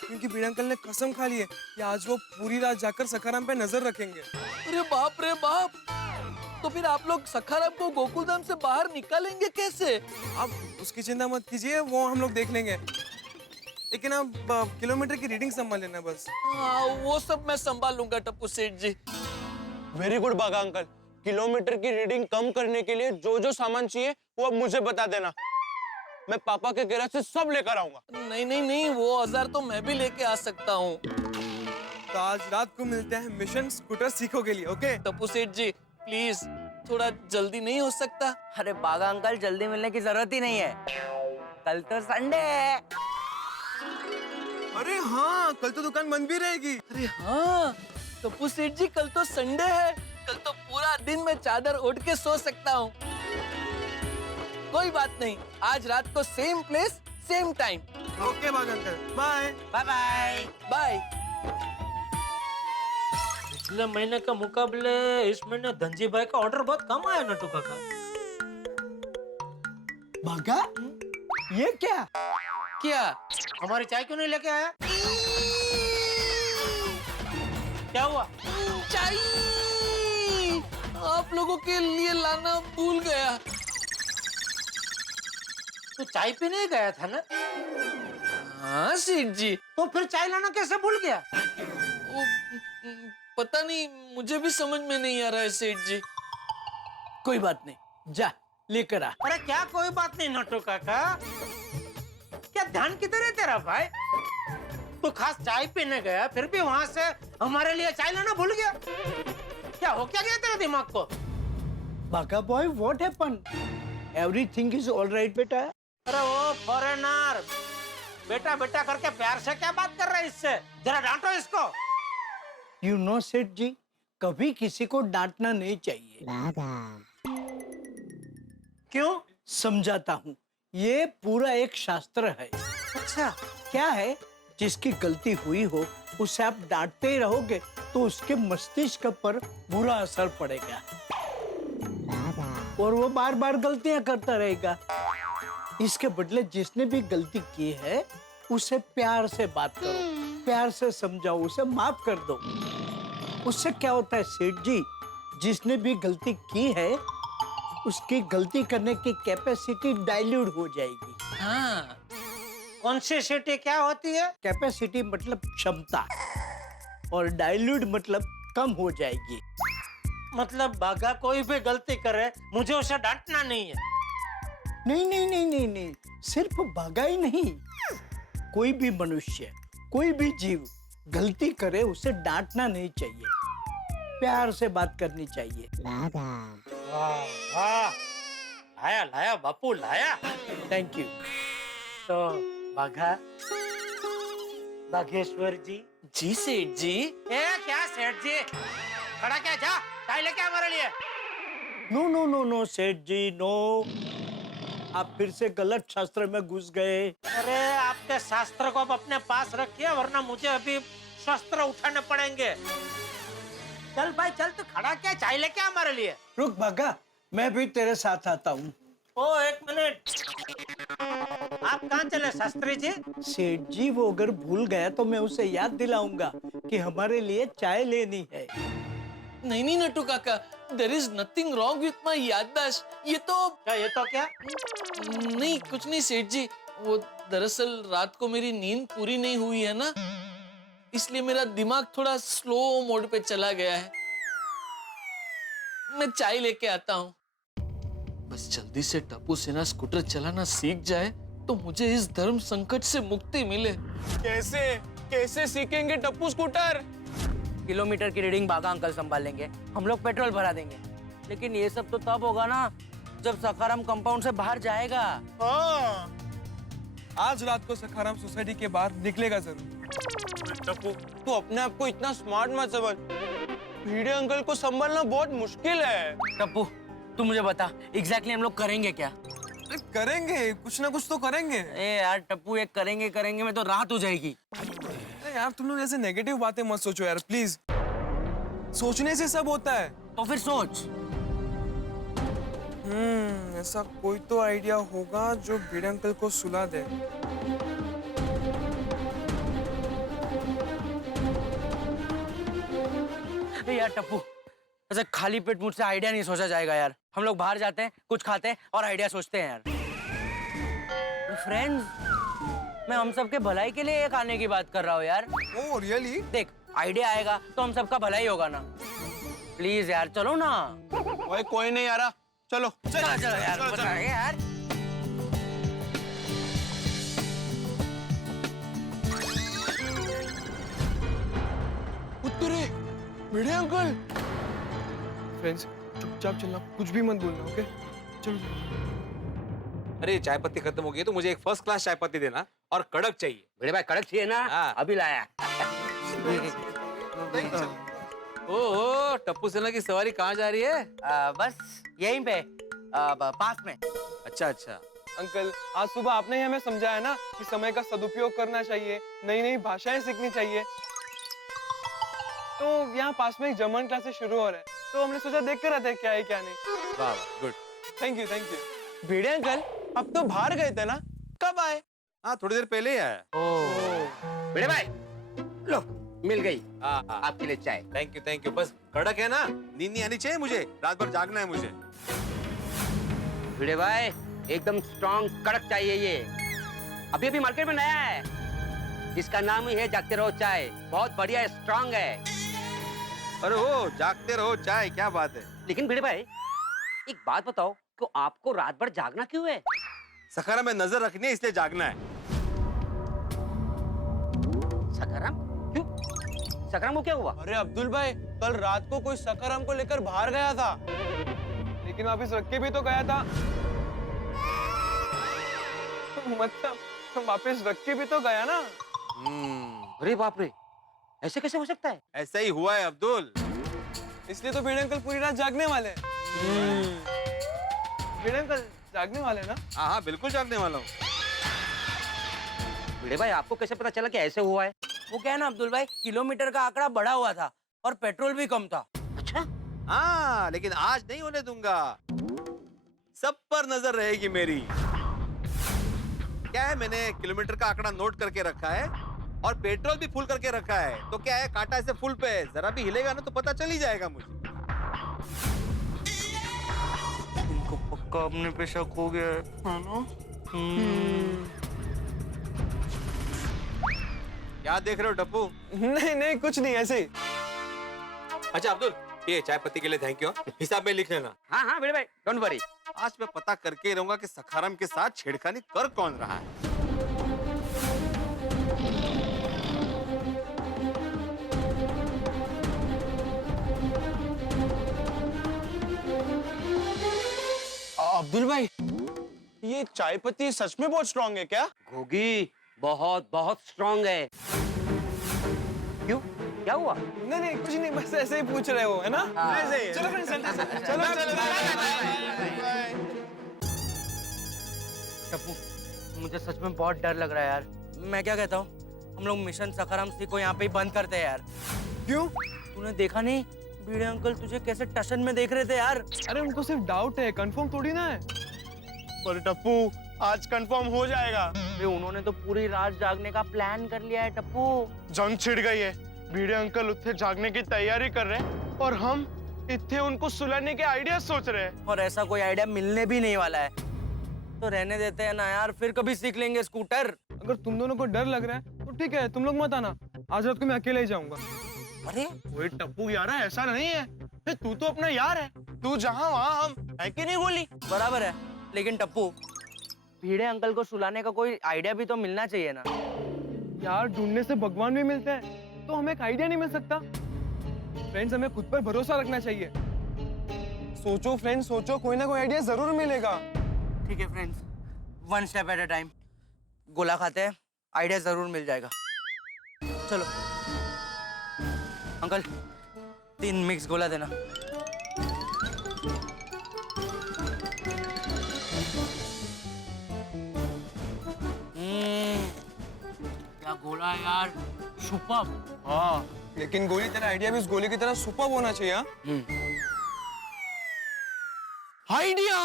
क्योंकि बीड अंकल ने कसम खा ली है कि आज वो पूरी रात जाकर सखाराम पे नजर रखेंगे। अरे बाप रे बाप, तो फिर आप लोग सखाराम को गोकुलधाम से बाहर निकालेंगे कैसे? आप उसकी चिंता मत कीजिए, वो हम लोग देख लेंगे। लेकिन आप किलोमीटर की रीडिंग संभाल लेना बस। हाँ, वो सब मैं संभाल लूंगा टप्पू सेठ जी। वेरी गुड बागा अंकल। किलोमीटर की रीडिंग कम करने के लिए जो जो सामान चाहिए वो अब मुझे बता देना, मैं पापा के गैराज से सब लेकर आऊंगा। नहीं नहीं नहीं, वो औजार तो मैं भी लेके आ सकता हूँ। तो आज रात को मिलते हैं मिशन स्कूटर सीखो के लिए, ओके? टप्पू सेठ जी प्लीज थोड़ा जल्दी नहीं हो सकता? अरे बागा अंकल, जल्दी मिलने की जरूरत ही नहीं है, कल तो संडे है। अरे हाँ, कल तो दुकान बंद भी रहेगी। अरे हाँ टप्पू सेठ जी, कल तो संडे है, कल तो पूरा दिन मैं चादर ओढ़ के सो सकता हूँ। कोई बात नहीं, आज रात को same place same time. Okay Baga uncle, bye bye bye bye. पिछले महीने के मुकाबले इस महीने धनजी भाई का ऑर्डर बहुत कम आया नटू काका। बागा, ये क्या? क्या? हमारी चाय क्यों नहीं लेके आया? क्या हुआ? चाय आप लोगों के लिए लाना भूल गया। तू चाय पीने ही गया था ना? हाँ सेठ जी। तो फिर चाय लाना कैसे भूल गया? वो, पता नहीं, मुझे भी समझ में नहीं आ रहा है सेठ जी। कोई बात नहीं, जा लेकर आ। अरे क्या कोई बात नहीं नटू काका, क्या ध्यान किधर है तेरा भाई? तू खास चाय पीने गया, फिर भी वहां से हमारे लिए चाय लाना भूल गया। क्या हो क्या गया तेरे दिमाग को? बागा boy, what happened? Everything is all right बेटा? अरे वो फॉरेनर बेटा बेटा करके प्यार से क्या बात कर रहा है इससे? जरा डांटो इसको। यू नो सेठ जी, कभी किसी को डांटना नहीं चाहिए। क्यों? समझाता हूँ, ये पूरा एक शास्त्र है। अच्छा, क्या है? जिसकी गलती हुई हो उसे आप डांटते ही रहोगे तो उसके मस्तिष्क पर बुरा असर पड़ेगा और वो बार बार गलतियां करता रहेगा। इसके बदले जिसने भी गलती की है उसे प्यार से बात करो, प्यार से समझाओ, उसे माफ कर दो। उससे क्या होता है सेठ जी, जिसने भी गलती की है उसकी गलती करने की कैपेसिटी डाइल्यूट हो जाएगी। हाँ, कॉन्सिसिटी क्या होती है? कैपेसिटी मतलब क्षमता और डाइल्यूट मतलब कम हो जाएगी। मतलब बागा कोई भी गलती करे मुझे उसे डांटना नहीं है? नहीं नहीं नहीं नहीं नहीं, सिर्फ बागा ही नहीं, कोई भी मनुष्य, कोई भी जीव गलती करे उसे डांटना नहीं चाहिए, प्यार से बात करनी चाहिए। वाह वाह, लाया लाया बापू लाया। Thank you. तो बाघा, बागेश्वर जी। जी सेठ जी। ए क्या सेठ जी, खड़ा क्या, जा चाय लेके हमारे लिए। नो नो नो नो सेठ जी, नो, आप फिर से गलत शास्त्र में घुस गए। अरे आपके शास्त्र को आप अपने पास रखिए, वरना मुझे अभी शस्त्र उठाने पड़ेंगे। चल भाई चल, तू खड़ा क्या, चाय लेके हमारे लिए। रुक बागा, मैं भी तेरे साथ आता हूँ। ओ एक मिनट, आप कहाँ चले शास्त्री जी? सेठ जी वो अगर भूल गया तो मैं उसे याद दिलाऊंगा कि हमारे लिए चाय लेनी है। नहीं नहीं Natu Kaka, there is nothing wrong with my याददाश्त। ये तो क्या? नहीं कुछ नहीं सेठ जी, वो दरअसल रात को मेरी नींद पूरी नहीं हुई है ना, इसलिए मेरा दिमाग थोड़ा स्लो मोड पे चला गया है। मैं चाय लेके आता हूँ। बस जल्दी से टप्पू सेना स्कूटर चलाना सीख जाए तो मुझे इस धर्म संकट से मुक्ति मिले। कैसे कैसे सीखेंगे टप्पू स्कूटर? किलोमीटर की रीडिंग बागा अंकल संभाल लेंगे, हम लोग पेट्रोल भरा देंगे। लेकिन ये सब तो तब होगा ना जब सखाराम कंपाउंड से बाहर जाएगा। हाँ, आज रात को सखाराम सोसाइटी के बाहर निकलेगा जरूर। टप्पू, तू अपने आप को इतना स्मार्ट मत समझ, भिड़े अंकल को संभालना बहुत मुश्किल है। टप्पू तू मुझे बता, एग्जैक्टली हम लोग करेंगे क्या? करेंगे, कुछ ना कुछ तो करेंगे। ए यार टप्पू, ये करेंगे करेंगे में तो रात हो जाएगी। अरे यार तुम लोग ऐसे नेगेटिव बातें मत सोचो यार प्लीज, सोचने से सब होता है। तो फिर सोच। ऐसा कोई तो आइडिया होगा जो भिड़े अंकल को सुला दे। यार टप्पू, ऐसे खाली पेट मुझसे आइडिया नहीं सोचा जाएगा यार। हम लोग बाहर जाते हैं, कुछ खाते हैं और आइडिया सोचते हैं यार। फ्रेंड्स, मैं हम सबके भलाई के लिए एक आने की बात कर रहा हूँ यार। Oh really? देख, आइडिया आएगा तो हम सबका भलाई होगा ना। प्लीज यार चलो ना। ओए कोई नहीं आ रहा, चलो चलो यार, मजा आएगा यार। उत्तरे भिड़े अंकल। फ्रेंड्स चुपचाप चलना, कुछ भी मत बोलना, ओके? चलो। अरे चाय पत्ती खत्म हो गई तो मुझे एक फर्स्ट क्लास चाय पत्ती देना और कड़क चाहिए। बड़े भाई कड़क चाहिए ना? हाँ। अभी लाया। ओह, टप्पू सेना की सवारी कहाँ जा रही है? बस यहीं पे, पास में। अच्छा अच्छा। अंकल आज सुबह आपने ही हमें समझाया ना कि समय का सदुपयोग करना चाहिए, नई नई भाषाएं सीखनी चाहिए। तो यहाँ पास में एक जर्मन क्लासेस शुरू हो रहा है, तो हमने सोचा देख कर आते हैं क्या है क्या नहीं। वाह good. Thank you thank you. Bhide uncle अब तो बाहर गए थे ना, कब आए? हाँ थोड़ी देर पहले ही आया। बड़े भाई लो, मिल गई आपके लिए चाय। Thank you. बस कड़क है ना, नींद नहीं आनी चाहिए मुझे, रात भर जागना है मुझे। भिड़े भाई एकदम स्ट्रॉन्ग कड़क चाहिए ये। अभी अभी मार्केट में नया है, इसका नाम ही है जागते रहो चाय। बहुत बढ़िया है, स्ट्रॉन्ग है। अरे हो जागते रहो चाय, क्या बात है। लेकिन भिड़े भाई एक बात बताओ, तो आपको रात भर जागना क्यों है? सखारा में नजर रखनी है इसलिए जागना है। सखाराम क्यों? सखाराम को क्या हुआ? अरे अब्दुल भाई कल रात को कोई सखाराम को लेकर बाहर गया था, लेकिन वापिस रख के भी तो गया था। मतलब वापिस रख के भी तो गया ना। अरे बाप रे, ऐसे कैसे हो सकता है? ऐसा ही हुआ है अब्दुल। इसलिए तो भिड़े अंकल पूरी रात जागने वाले हैं। भिड़े अंकल जागने वाले ना? हाँ बिल्कुल जागने वाला हूँ। भिड़े भाई आपको कैसे पता चला कि ऐसे हुआ है? वो क्या है ना अब्दुल भाई, किलोमीटर का आंकड़ा बढ़ा हुआ था और पेट्रोल भी कम था। अच्छा? हाँ लेकिन आज नहीं होने दूंगा, सब पर नजर रहेगी मेरी। क्या है, मैंने किलोमीटर का आंकड़ा नोट करके रखा है और पेट्रोल भी फुल करके रखा है। तो क्या है, कांटा ऐसे फुल पे है, जरा भी हिलेगा ना तो पता चल ही जाएगा मुझे। इनको पक्का अपने पे शक हो गया है ना? क्या देख रहे हो टप्पू? नहीं कुछ नहीं, ऐसे ही। अच्छा अब्दुल, ये चाय पत्ती के लिए थैंक यू, हिसाब में लिख लेना। हाँ भिड़े भाई डोंट वरी। आज मैं पता करके रहूंगा कि सखाराम के साथ छेड़खानी कर कौन रहा है। अब्दुल भाई ये चाय पत्ती सच में बहुत स्ट्रांग है क्या? घोगी बहुत बहुत स्ट्रांग है। क्यों, क्या हुआ? नहीं कुछ नहीं, बस ऐसे ही पूछ रहे हो, है ना? ऐसे ही। चलो फ्रेंड्स चलो। टप्पू मुझे सच में बहुत डर लग रहा है यार। मैं क्या कहता हूँ, हम लोग मिशन सखाराम सी को यहाँ पे ही बंद करते हैं यार। क्यों? तूने देखा नहीं भिड़े अंकल तुझे कैसे टशन में देख रहे थे यार? अरे उनको सिर्फ डाउट है, कंफर्म थोड़ी ना है। पर टप्पू आज कंफर्म हो जाएगा। उन्होंने तो पूरी रात जागने का प्लान कर लिया है टप्पू। जंग छिड़ गई है, भिड़े अंकल उत्थे जागने की तैयारी कर रहे हैं और हम इत्थे उनको सुलाने के आइडिया सोच रहे हैं। और ऐसा कोई आइडिया मिलने भी नहीं वाला है, तो रहने देते हैं ना यार, फिर कभी सीख लेंगे स्कूटर। अगर तुम दोनों को डर लग रहा है तो ठीक है, तुम लोग मत आना, आज रात को मैं अकेले ही जाऊंगा। अरे ओए टप्पू यार ऐसा नहीं है, तू तो अपना यार है, तू जहाँ वहाँ हम, है कि नहीं गोली? बराबर है, लेकिन टप्पू भिड़े अंकल को सुलाने का कोई आइडिया भी तो मिलना चाहिए ना यार। ढूंढने से भगवान भी मिलते हैं, तो हमें एक आइडिया नहीं मिल सकता? फ्रेंड्स हमें खुद पर भरोसा रखना चाहिए। सोचो फ्रेंड्स सोचो, कोई ना कोई आइडिया जरूर मिलेगा। ठीक है friends, one step at a time. गोला खाते हैं, आइडिया जरूर मिल जाएगा। चलो अंकल 3 मिक्स गोला देना। क्या गोला है यार, सुपर। हाँ लेकिन गोली तेरा आइडिया भी उस गोली की तरह सुपर होना चाहिए। आइडिया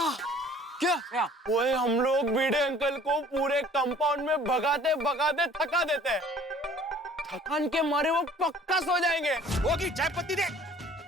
क्या? ओए हम लोग भिड़े अंकल को पूरे कंपाउंड में भगाते भगाते थका देते हैं, थकान के मारे वो पक्का सो जाएंगे। होगी चाय पत्ती दे,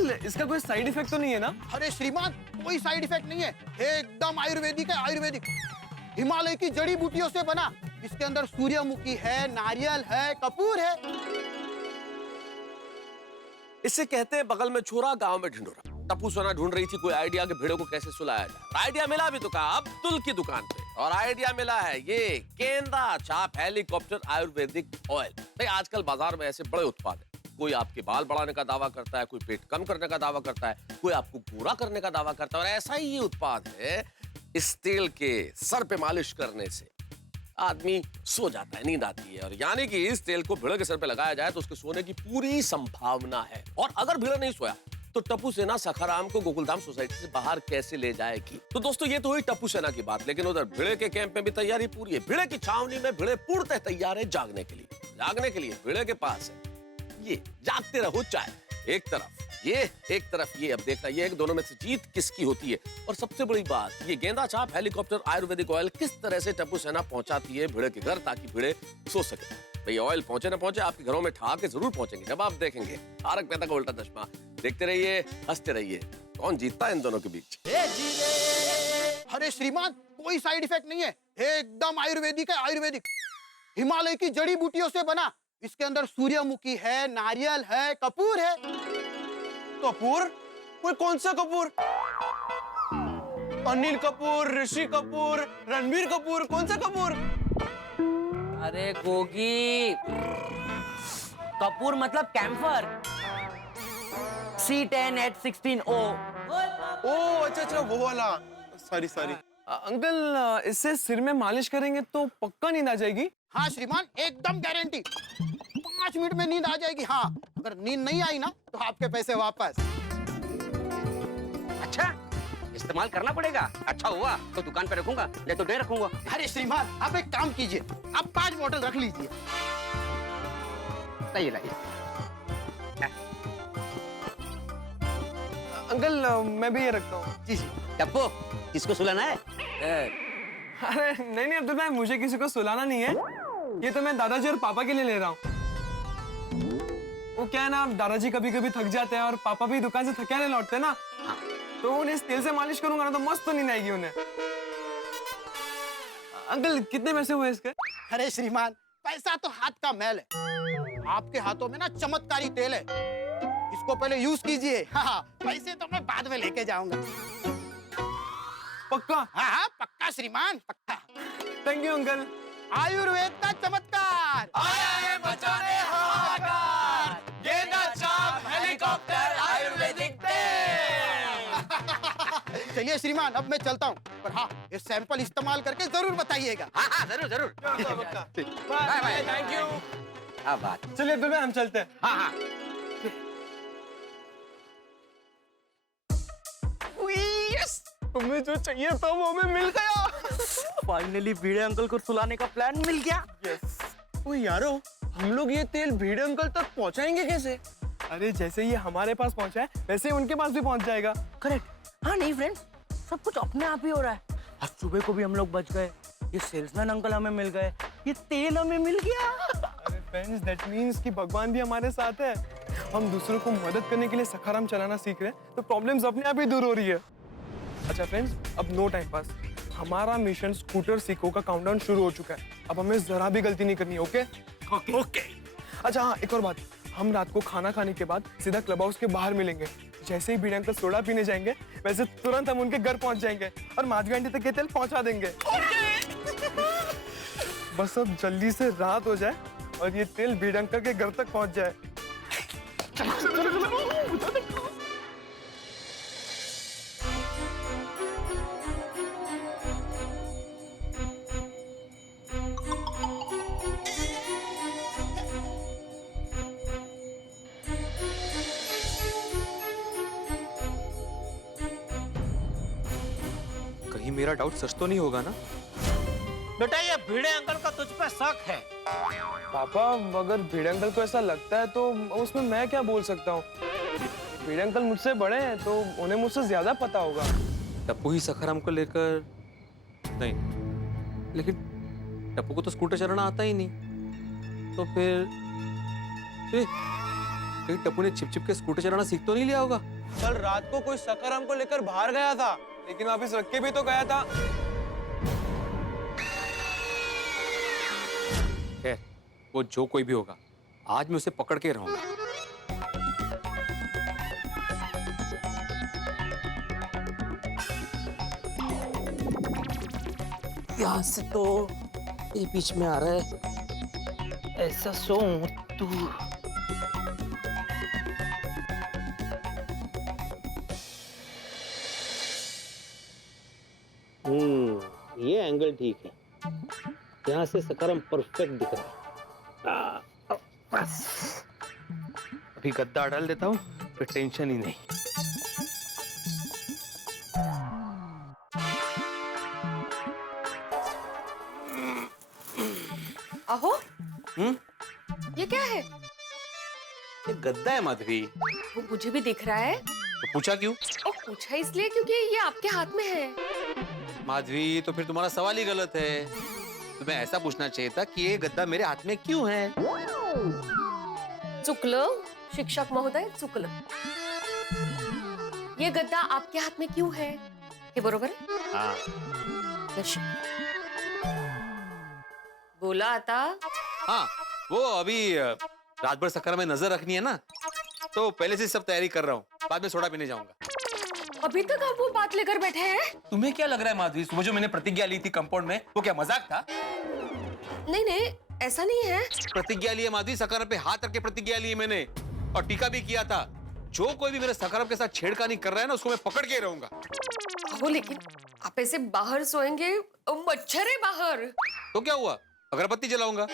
अंकल इसका कोई साइड इफेक्ट तो नहीं है ना? अरे श्रीमान, कोई साइड इफेक्ट नहीं है, एकदम आयुर्वेदिक है, आयुर्वेदिक। हिमालय की जड़ी बूटियों से बना। इसके अंदर सूर्यमुखी है, नारियल है, कपूर है। इसे कहते हैं बगल में छोरा गांव में ढिंडोरा। टप्पू सोना ढूंढ रही थी कोई आइडिया कि भेड़ों को कैसे सुलाया जाए। आइडिया मिला भी तो कहा अब्दुल की दुकान पे, और आइडिया मिला है ये गेंदा छाप हेलीकॉप्टर आयुर्वेदिक ऑयल। भाई आजकल बाजार में ऐसे बड़े उत्पाद है, कोई आपके बाल बढ़ाने का दावा करता है, कोई पेट कम करने का दावा करता है, कोई आपको गोरा करने का दावा करता है, और ऐसा ही ये उत्पाद है। इस तेल के सर पे मालिश करने से आदमी सो जाता है, नींद आती है, और यानी कि इस तेल को भेड़े के सर पे लगाया जाए तो उसके सोने की पूरी संभावना है। और अगर भेड़ा नहीं सोया तो टप्पू सेना सखाराम को गोकुलधाम सोसाइटी से बाहर कैसे ले जाएगी? तो दोस्तों ये तो हुई टप्पू सेना की बात, लेकिन उधर भेड़े के कैंप में भी तैयारी पूरी है। भेड़े की छावनी में भेड़े पूर्णतः तैयार है जागने के लिए। जागने के लिए भेड़े के पास है ये जागते रहो चाहे। एक तरफ ये, एक तरफ ये। अब देखना ये दोनों में से जीत किसकी होती है। और सबसे बड़ी बात, ये गेंदा छाप हेलीकॉप्टर आयुर्वेदिक ऑयल किस तरह से टप्पू सेना पहुंचाती है भेड़े के घर, ताकि भेड़े सो सके। भाई ऑयल पहुंचे ना पहुंचे, आपके घरों में ठहाके जरूर पहुंचेंगे जब आप देखेंगे। तारक मेहता का उल्टा चश्मा देखते रहिए, हंसते रहिए। कौन जीतता है इन दोनों के बीच? अरे श्रीमान, कोई साइड इफेक्ट नहीं है, एकदम आयुर्वेदिक है, आयुर्वेदिक। हिमालय की जड़ी बूटियों से बना। इसके अंदर सूर्यमुखी है, नारियल है, कपूर है। कपूर? कोई कौन सा कपूर? अनिल कपूर, ऋषि कपूर, रणबीर कपूर, कौन सा कपूर? अरे गोगी, कपूर मतलब कैंफर। C10H16O। ओ अच्छा वो वाला। सॉरी अंकल, इससे सिर में मालिश करेंगे तो पक्का नींद आ जाएगी? हाँ श्रीमान, एकदम गारंटी। 5 मिनट में नींद आ जाएगी। हाँ, अगर नींद नहीं आई ना तो आपके पैसे वापस। अच्छा, इस्तेमाल करना पड़ेगा। अच्छा हुआ तो दुकान पे रखूंगा, नहीं तो डे रखूंगा। अरे श्रीमान, आप एक काम कीजिए, आप 5 बोतल रख लीजिए। लाइए। अंकल मैं भी ये रखता हूँ। जी। टप्पू, किसको सुलाना है? अरे नहीं अब्दुल भाई, मुझे किसी को सुलाना नहीं है। ये तो मैं दादाजी और पापा के लिए ले रहा हूँ। वो क्या है ना, दादाजी कभी कभी थक जाते हैं और पापा भी दुकान से थके नहीं लौटते ना, तो उन्हें इस तेल से मालिश करूंगा ना तो मस्त तो नींद आएगी उन्हें। अंकल कितने पैसे हुए इसके? अरे श्रीमान, पैसा तो हाथ का मैल है। आपके हाथों में ना चमत्कारी तेल है, इसको पहले यूज कीजिए। हाँ, पैसे तो मैं बाद में लेके जाऊंगा। पक्का? हाँ पक्का श्रीमान, पक्का। Thank you uncle. आयुर्वेद का चमत्कार आया है बचाने हाहाकार, गेंदा छाप हेलीकॉप्टर आयुर्वेदिक तेल। चलिए श्रीमान, अब मैं चलता हूँ, पर हाँ ये सैंपल इस्तेमाल करके जरूर बताइएगा। हाँ जरूर। Bye bye, thank you. क्या बात। चलिए अब्दुल भाई हम चलते हैं। हाँ। तुम्हें जो चाहिए था वो हमें मिल गया। फाइनली भिड़े अंकल को सुलाने का प्लान मिल गया। ओ यारो, हम लोग ये तेल भिड़े अंकल तक पहुंचाएंगे कैसे? अरे जैसे ये हमारे पास पहुंचा है वैसे ही उनके पास भी पहुंच जाएगा। करेक्ट। हाँ नहीं फ्रेंड्स, सब कुछ अपने आप ही हो रहा है। आज सुबह को भी हम लोग बच गए, ये सेल्समैन अंकल हमें मिल गए, ये तेल हमें मिल गया। अरे फ्रेंड्स, दैट मींस कि भगवान भी हमारे साथ है। हम दूसरों को मदद करने के लिए सखाराम चलाना सीख रहे हैं तो प्रॉब्लम्स अपने आप ही दूर हो रही है। अच्छा फ्रेंड्स, अब नो टाइम पास। हमारा मिशन स्कूटर सीखो का काउंटडाउन शुरू हो चुका है। अब हमें जरा भी गलती नहीं करनी है। ओके। अच्छा हाँ, एक और बात, हम रात को खाना खाने के बाद सीधा क्लब हाउस के बाहर मिलेंगे। जैसे ही भिड़े अंकल सोडा पीने जाएंगे वैसे तुरंत हम उनके घर पहुंच जाएंगे और माधवी आंटी तक ये तेल पहुंचा देंगे। बस अब जल्दी से रात हो जाए और ये तेल भिड़े अंकल के घर तक पहुंच जाए। कहीं मेरा डाउट सच तो नहीं होगा ना? बेटा ये भिड़े अंकल का तुझ पे शक है। पापा, अगर भिड़े अंकल को ऐसा लगता है तो उसमें मैं क्या बोल सकता हूँ? भिड़े अंकल मुझसे बड़े हैं तो उन्हें मुझसे ज्यादा पता होगा। टप्पू ही सखाराम को लेकर नहीं, लेकिन टप्पू को तो स्कूटर चलाना आता ही नहीं, तो फिर कहीं टप्पू ने छिप छिप के स्कूटर चलाना सीख तो नहीं लिया होगा? कल रात को कोई सखाराम को लेकर बाहर गया था, लेकिन वापिस रख के भी तो गया था। खैर, वो जो कोई भी होगा, आज मैं उसे पकड़ के रहूंगा। यहाँ से तो ये बीच में आ रहा है, ऐसा सो तू। ये एंगल ठीक है, यहाँ से सखाराम परफेक्ट दिख रहा है। बस अभी गद्दा डाल देता हूँ, फिर टेंशन ही नहीं। अहो, ये क्या है? ये गद्दा है माधवी। वो मुझे भी दिख रहा है। तो पूछा क्यों? और पूछा इसलिए क्योंकि ये आपके हाथ में है। माधवी, तो फिर तुम्हारा सवाल ही गलत है। तुम्हें ऐसा पूछना चाहिए था कि ये गद्दा मेरे हाथ में क्यों है। चुकलं, शिक्षक महोदय, चुकलं। ये गद्दा आपके हाथ में क्यों है? ये बरोबर है? हाँ। बोला आता। हाँ, वो अभी रात भर सखाराम में नजर रखनी है ना, तो पहले से सब तैयारी कर रहा हूँ। बाद में सोडा पीने जाऊंगा। अभी तक आप वो बात लेकर बैठे हैं? तुम्हें क्या लग रहा है माधवी, सुबह जो मैंने प्रतिज्ञा ली थी कंपाउंड में, वो क्या मजाक था? नहीं नहीं, ऐसा नहीं है। प्रतिज्ञा ली है माधवी, सखाराम पे हाथ रख के प्रतिज्ञा ली है मैंने, और टीका भी किया था। जो कोई भी मेरे सखाराम के साथ छेड़खानी कर रहा है ना, उसको मैं पकड़ के रहूंगा। वो लेकिन आप ऐसे बाहर सोएंगे, मच्छर है बाहर। तो क्या हुआ, अगरबत्ती जलाऊंगा,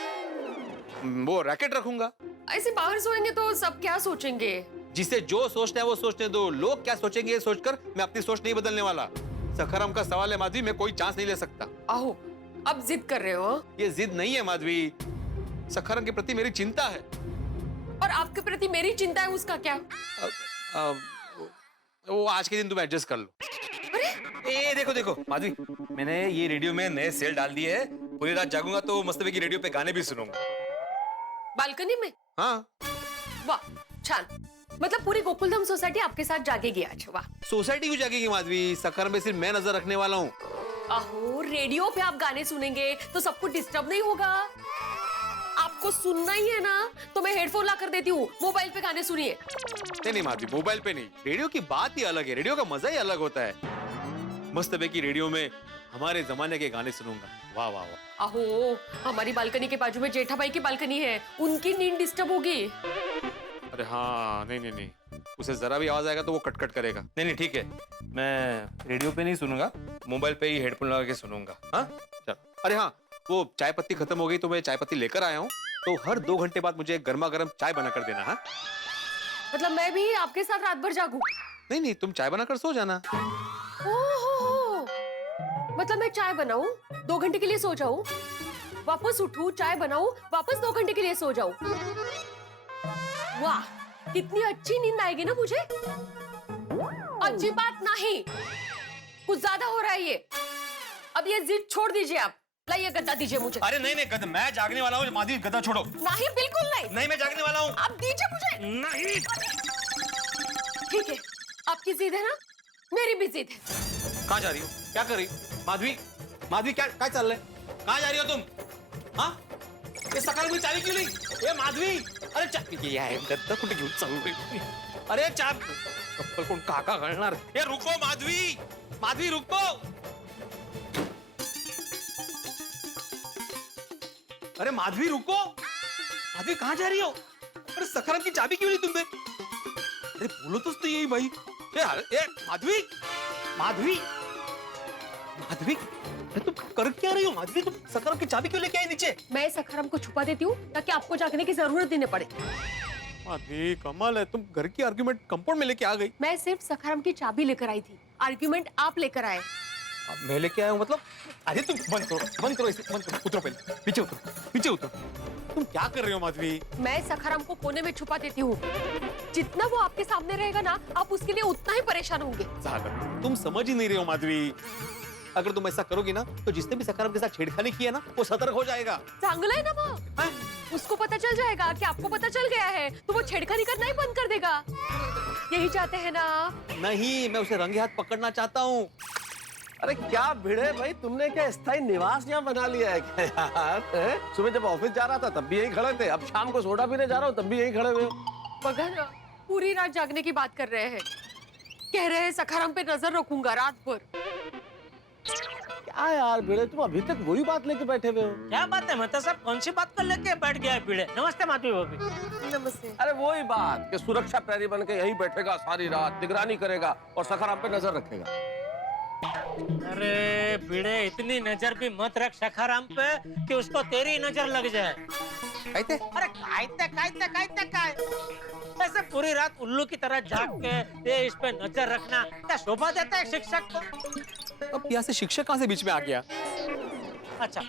वो रैकेट रखूंगा। ऐसे बाहर सोएंगे तो सब क्या सोचेंगे? जिसे जो सोचना है वो सोचने दो। लोग क्या सोचेंगे ये सोचकर मैं अपनी सोच नहीं बदलने वाला। सखाराम का सवाल है माधवी, मैं कोई चांस नहीं ले सकता। आहो, अब जिद कर रहे हो? ये जिद नहीं है माधवी, सखाराम के प्रति मेरी चिंता है। और आपके प्रति मेरी चिंता है, उसका क्या? वो आज के दिन तुम एडजस्ट कर लो। ए देखो देखो माधवी, मैंने ये रेडियो में नए सेल डाल दिए हैं। पूरी रात जागूंगा तो मस्तबे की रेडियो पे गाने भी सुनूंगा। बालकनी में? हाँ। वाह, छान। मतलब पूरी गोकुलधाम सोसाइटी आपके साथ जागेगी आज। वाह। सोसाइटी क्यों जागेगी माधवी, सखाराम पे सिर्फ मैं नजर रखने वाला हूँ। आहो, रेडियो पे आप गाने सुनेंगे तो सबको डिस्टर्ब नहीं होगा? आपको सुनना ही है ना, तो मैं हेडफोन ला कर देती हूँ, मोबाइल पे गाने सुनिए। नहीं माधवी, मोबाइल पे नहीं, रेडियो की बात ही अलग है। रेडियो का मजा ही अलग होता है। मस्तबे की रेडियो में हमारे जमाने के गाने सुनूंगा। वाह वाह वाह। आहो, हमारी बालकनी के बाजू में जेठाबाई की बालकनी है, उनकी नींद डिस्टर्ब होगी। अरे हाँ, नहीं, उसे जरा भी आवाज आएगा तो वो कटकट करेगा। नहीं ठीक है, मैं रेडियो पे नहीं सुनूंगा, मोबाइल पे ही हेडफोन लगा के सुनूंगा। हाँ चल। अरे हाँ, वो चाय पत्ती खत्म हो गई तो मैं चाय पत्ती लेकर आया हूँ, तो हर 2 घंटे बाद मुझे गर्मा गर्म चाय बना कर देना। हाँ, मतलब मैं भी आपके साथ रात भर जागूं? नहीं, तुम चाय बनाकर सो जाना। ओहो, मतलब मैं चाय बनाऊं, 2 घंटे के लिए सो जाऊं, वापस उठूं, चाय बनाऊं, वापस 2 घंटे के लिए सो जाऊं। वाह, कितनी अच्छी नींद आएगी ना मुझे। अच्छी बात नहीं, कुछ ज्यादा हो रहा है ये। अब ये जिद छोड़ दीजिए आप। लाइए गद्दा दीजिए मुझे। अरे नहीं गद्दा, मैं जागने वाला हूँ माधवी, गद्दा छोड़ो। नहीं, बिल्कुल नहीं। नहीं, मैं जागने वाला हूँ। आप दीजिए मुझे। नहीं। ठीक है, आपकी जिद है ना, मेरी भी जिद है। कहाँ जा रही हो, क्या कर रही हो माधवी, क्या चल रहा है? कहाँ जा रही हो तुम? हाँ, ये सकाळ में चाबी क्यों नहीं? ये माधवी, अरे चाबी आहे, गद्दा कुठे घेऊन चाललोय? अरे चप्पल कोण काका घालणार? ये रुको माधवी रुको। अरे माधवी रुको, माधवी कहाँ जा रही हो? अरे सखाराम की चाबी क्यों नहीं तुम पे? अरे बोलो तो यही भाई। ए माधवी, तुम कर क्या रही हो माधवी? तुम सखाराम की चाबी क्यों लेके आई नीचे? मैं सखाराम को छुपा देती हूँ ताकि आपको जागने की जरूरत ही न पड़े। माधवी कमाल है, तुम घर की आर्गुमेंट कंपाउंड में लेके आ गई। मैं सिर्फ सखाराम की चाबी लेकर आई थी, आर्गुमेंट आप लेकर आए। मैं लेके आया हूँ मतलब? अरे तुम बंद करो, उतरो पहले, पीछे उतरो। तुम क्या कर रहे हो माधवी? मैं सखाराम को कोने में छुपा देती हूँ। जितना वो आपके सामने रहेगा ना, आप उसके लिए उतना ही परेशान होंगे। तुम समझ ही नहीं रहे हो माधवी। अगर तुम ऐसा करोगी ना, तो जिसने भी सखाराम के साथ छेड़खानी की है ना, वो सतर्क हो जाएगा। चांगला है ना वो, उसको पता चल जाएगा कि आपको पता चल गया है, तो वो छेड़खानी करना ही बंद कर देगा। यही चाहते हैं ना आप? नहीं, मैं उसे रंगे हाथ पकड़ना चाहता हूँ। अरे क्या भिड़े भाई, तुमने क्या स्थायी निवास यहाँ बना लिया है क्या यार? सुबह जब ऑफिस जा रहा था तब भी यही खड़े थे, अब शाम को सोडा पीने जा रहा हूँ तब भी यही खड़े हुए हो। मगर पूरी रात जागने की बात कर रहे हैं, कह रहे हैं सखाराम पे नजर रखूंगा रात भर। क्या यार भिड़े, तुम अभी तक वही बात लेके बैठे हुए हो? क्या बात है मतलब साहब, कौन सी बात कर लेके बैठ गया है भिड़े? नमस्ते माधवी भाभी। नमस्ते। अरे वही बात कि सुरक्षा प्रहरी बन के यही बैठेगा सारी रात, निगरानी करेगा और सखाराम पे नजर रखेगा। अरे भिड़े, इतनी नजर भी मत रख सखाराम पे कि उसको तेरी नजर लग जाए। कहते? अरे काय ऐसे पूरी रात उल्लू की तरह जाग के ये इस पे नजर रखना क्या शोभा देता है शिक्षक को? अब यहाँ से शिक्षक कहाँ से बीच में आ गया? अच्छा,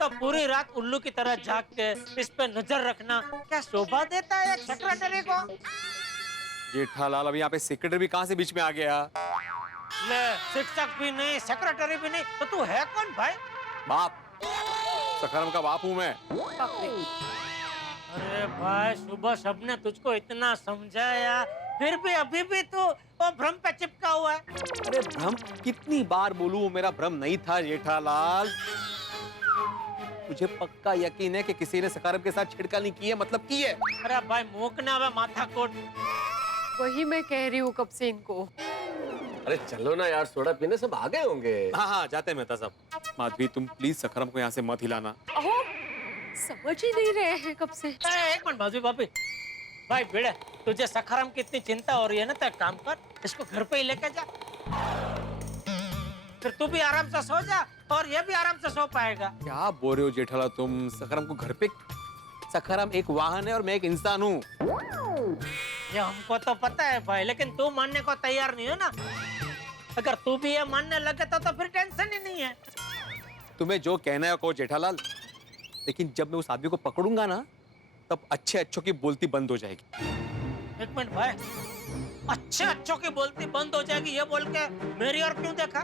तो पूरी रात उल्लू की तरह जाग के इस पे नजर रखना क्या शोभा देता है एक सेक्रेटरी को? जेठालाल, अब यहाँ पे सेक्रेटरी भी कहाँ से बीच में आ गया? ले, शिक्षक भी नहीं, सेक्रेटरी भी नहीं, तो तू है कौन भाई? बाप, सखाराम का बाप हूँ मैं। अरे भाई, सुबह सबने तुझको इतना समझाया, फिर भी अभी भी तू वो भ्रम पे चिपका हुआ है। अरे भ्रम कितनी बार बोलूं, मेरा भ्रम नहीं था जेठालाल। मुझे पक्का यकीन है कि किसी ने सखाराम के साथ छेड़खानी की है, मतलब की है। अरे भाई मुकना वे माथा कोट। वही मैं कह रही हूँ कब से इनको। अरे चलो ना यार, सोडा पीने सब आ गए होंगे। हाँ, जाते हैं मेहता साहब। माधवी, तुम प्लीज सखाराम को यहाँ से मत हिलाना। अहो, समझ ही नहीं रहे हैं कब से। एक मिनट माधवी भाभी, भाई भिड़े, तुझे सखाराम की इतनी चिंता हो रही है ना, तो एक काम कर, इसको घर पे ही लेके जा, फिर तू भी आराम से सो जा और ये भी आराम से सो पाएगा। क्या बोल रहे हो जेठालाल तुम? सखाराम को घर पे? सखाराम एक वाहन है और मैं एक इंसान हूँ। ये हमको तो पता है भाई, लेकिन तू मानने को तैयार नहीं हो ना। अगर तू भी ये मानने लगे तो फिर टेंशन ही नहीं है। तुम्हें जो कहना है कहो जेठालाल, लेकिन जब मैं उस आदमी को पकड़ूंगा ना, तब अच्छे अच्छों की बोलती बंद हो जाएगी। एक मिनट भाई, अच्छे अच्छों की बोलती बंद हो जाएगी ये बोल के मेरी और क्यों देखा?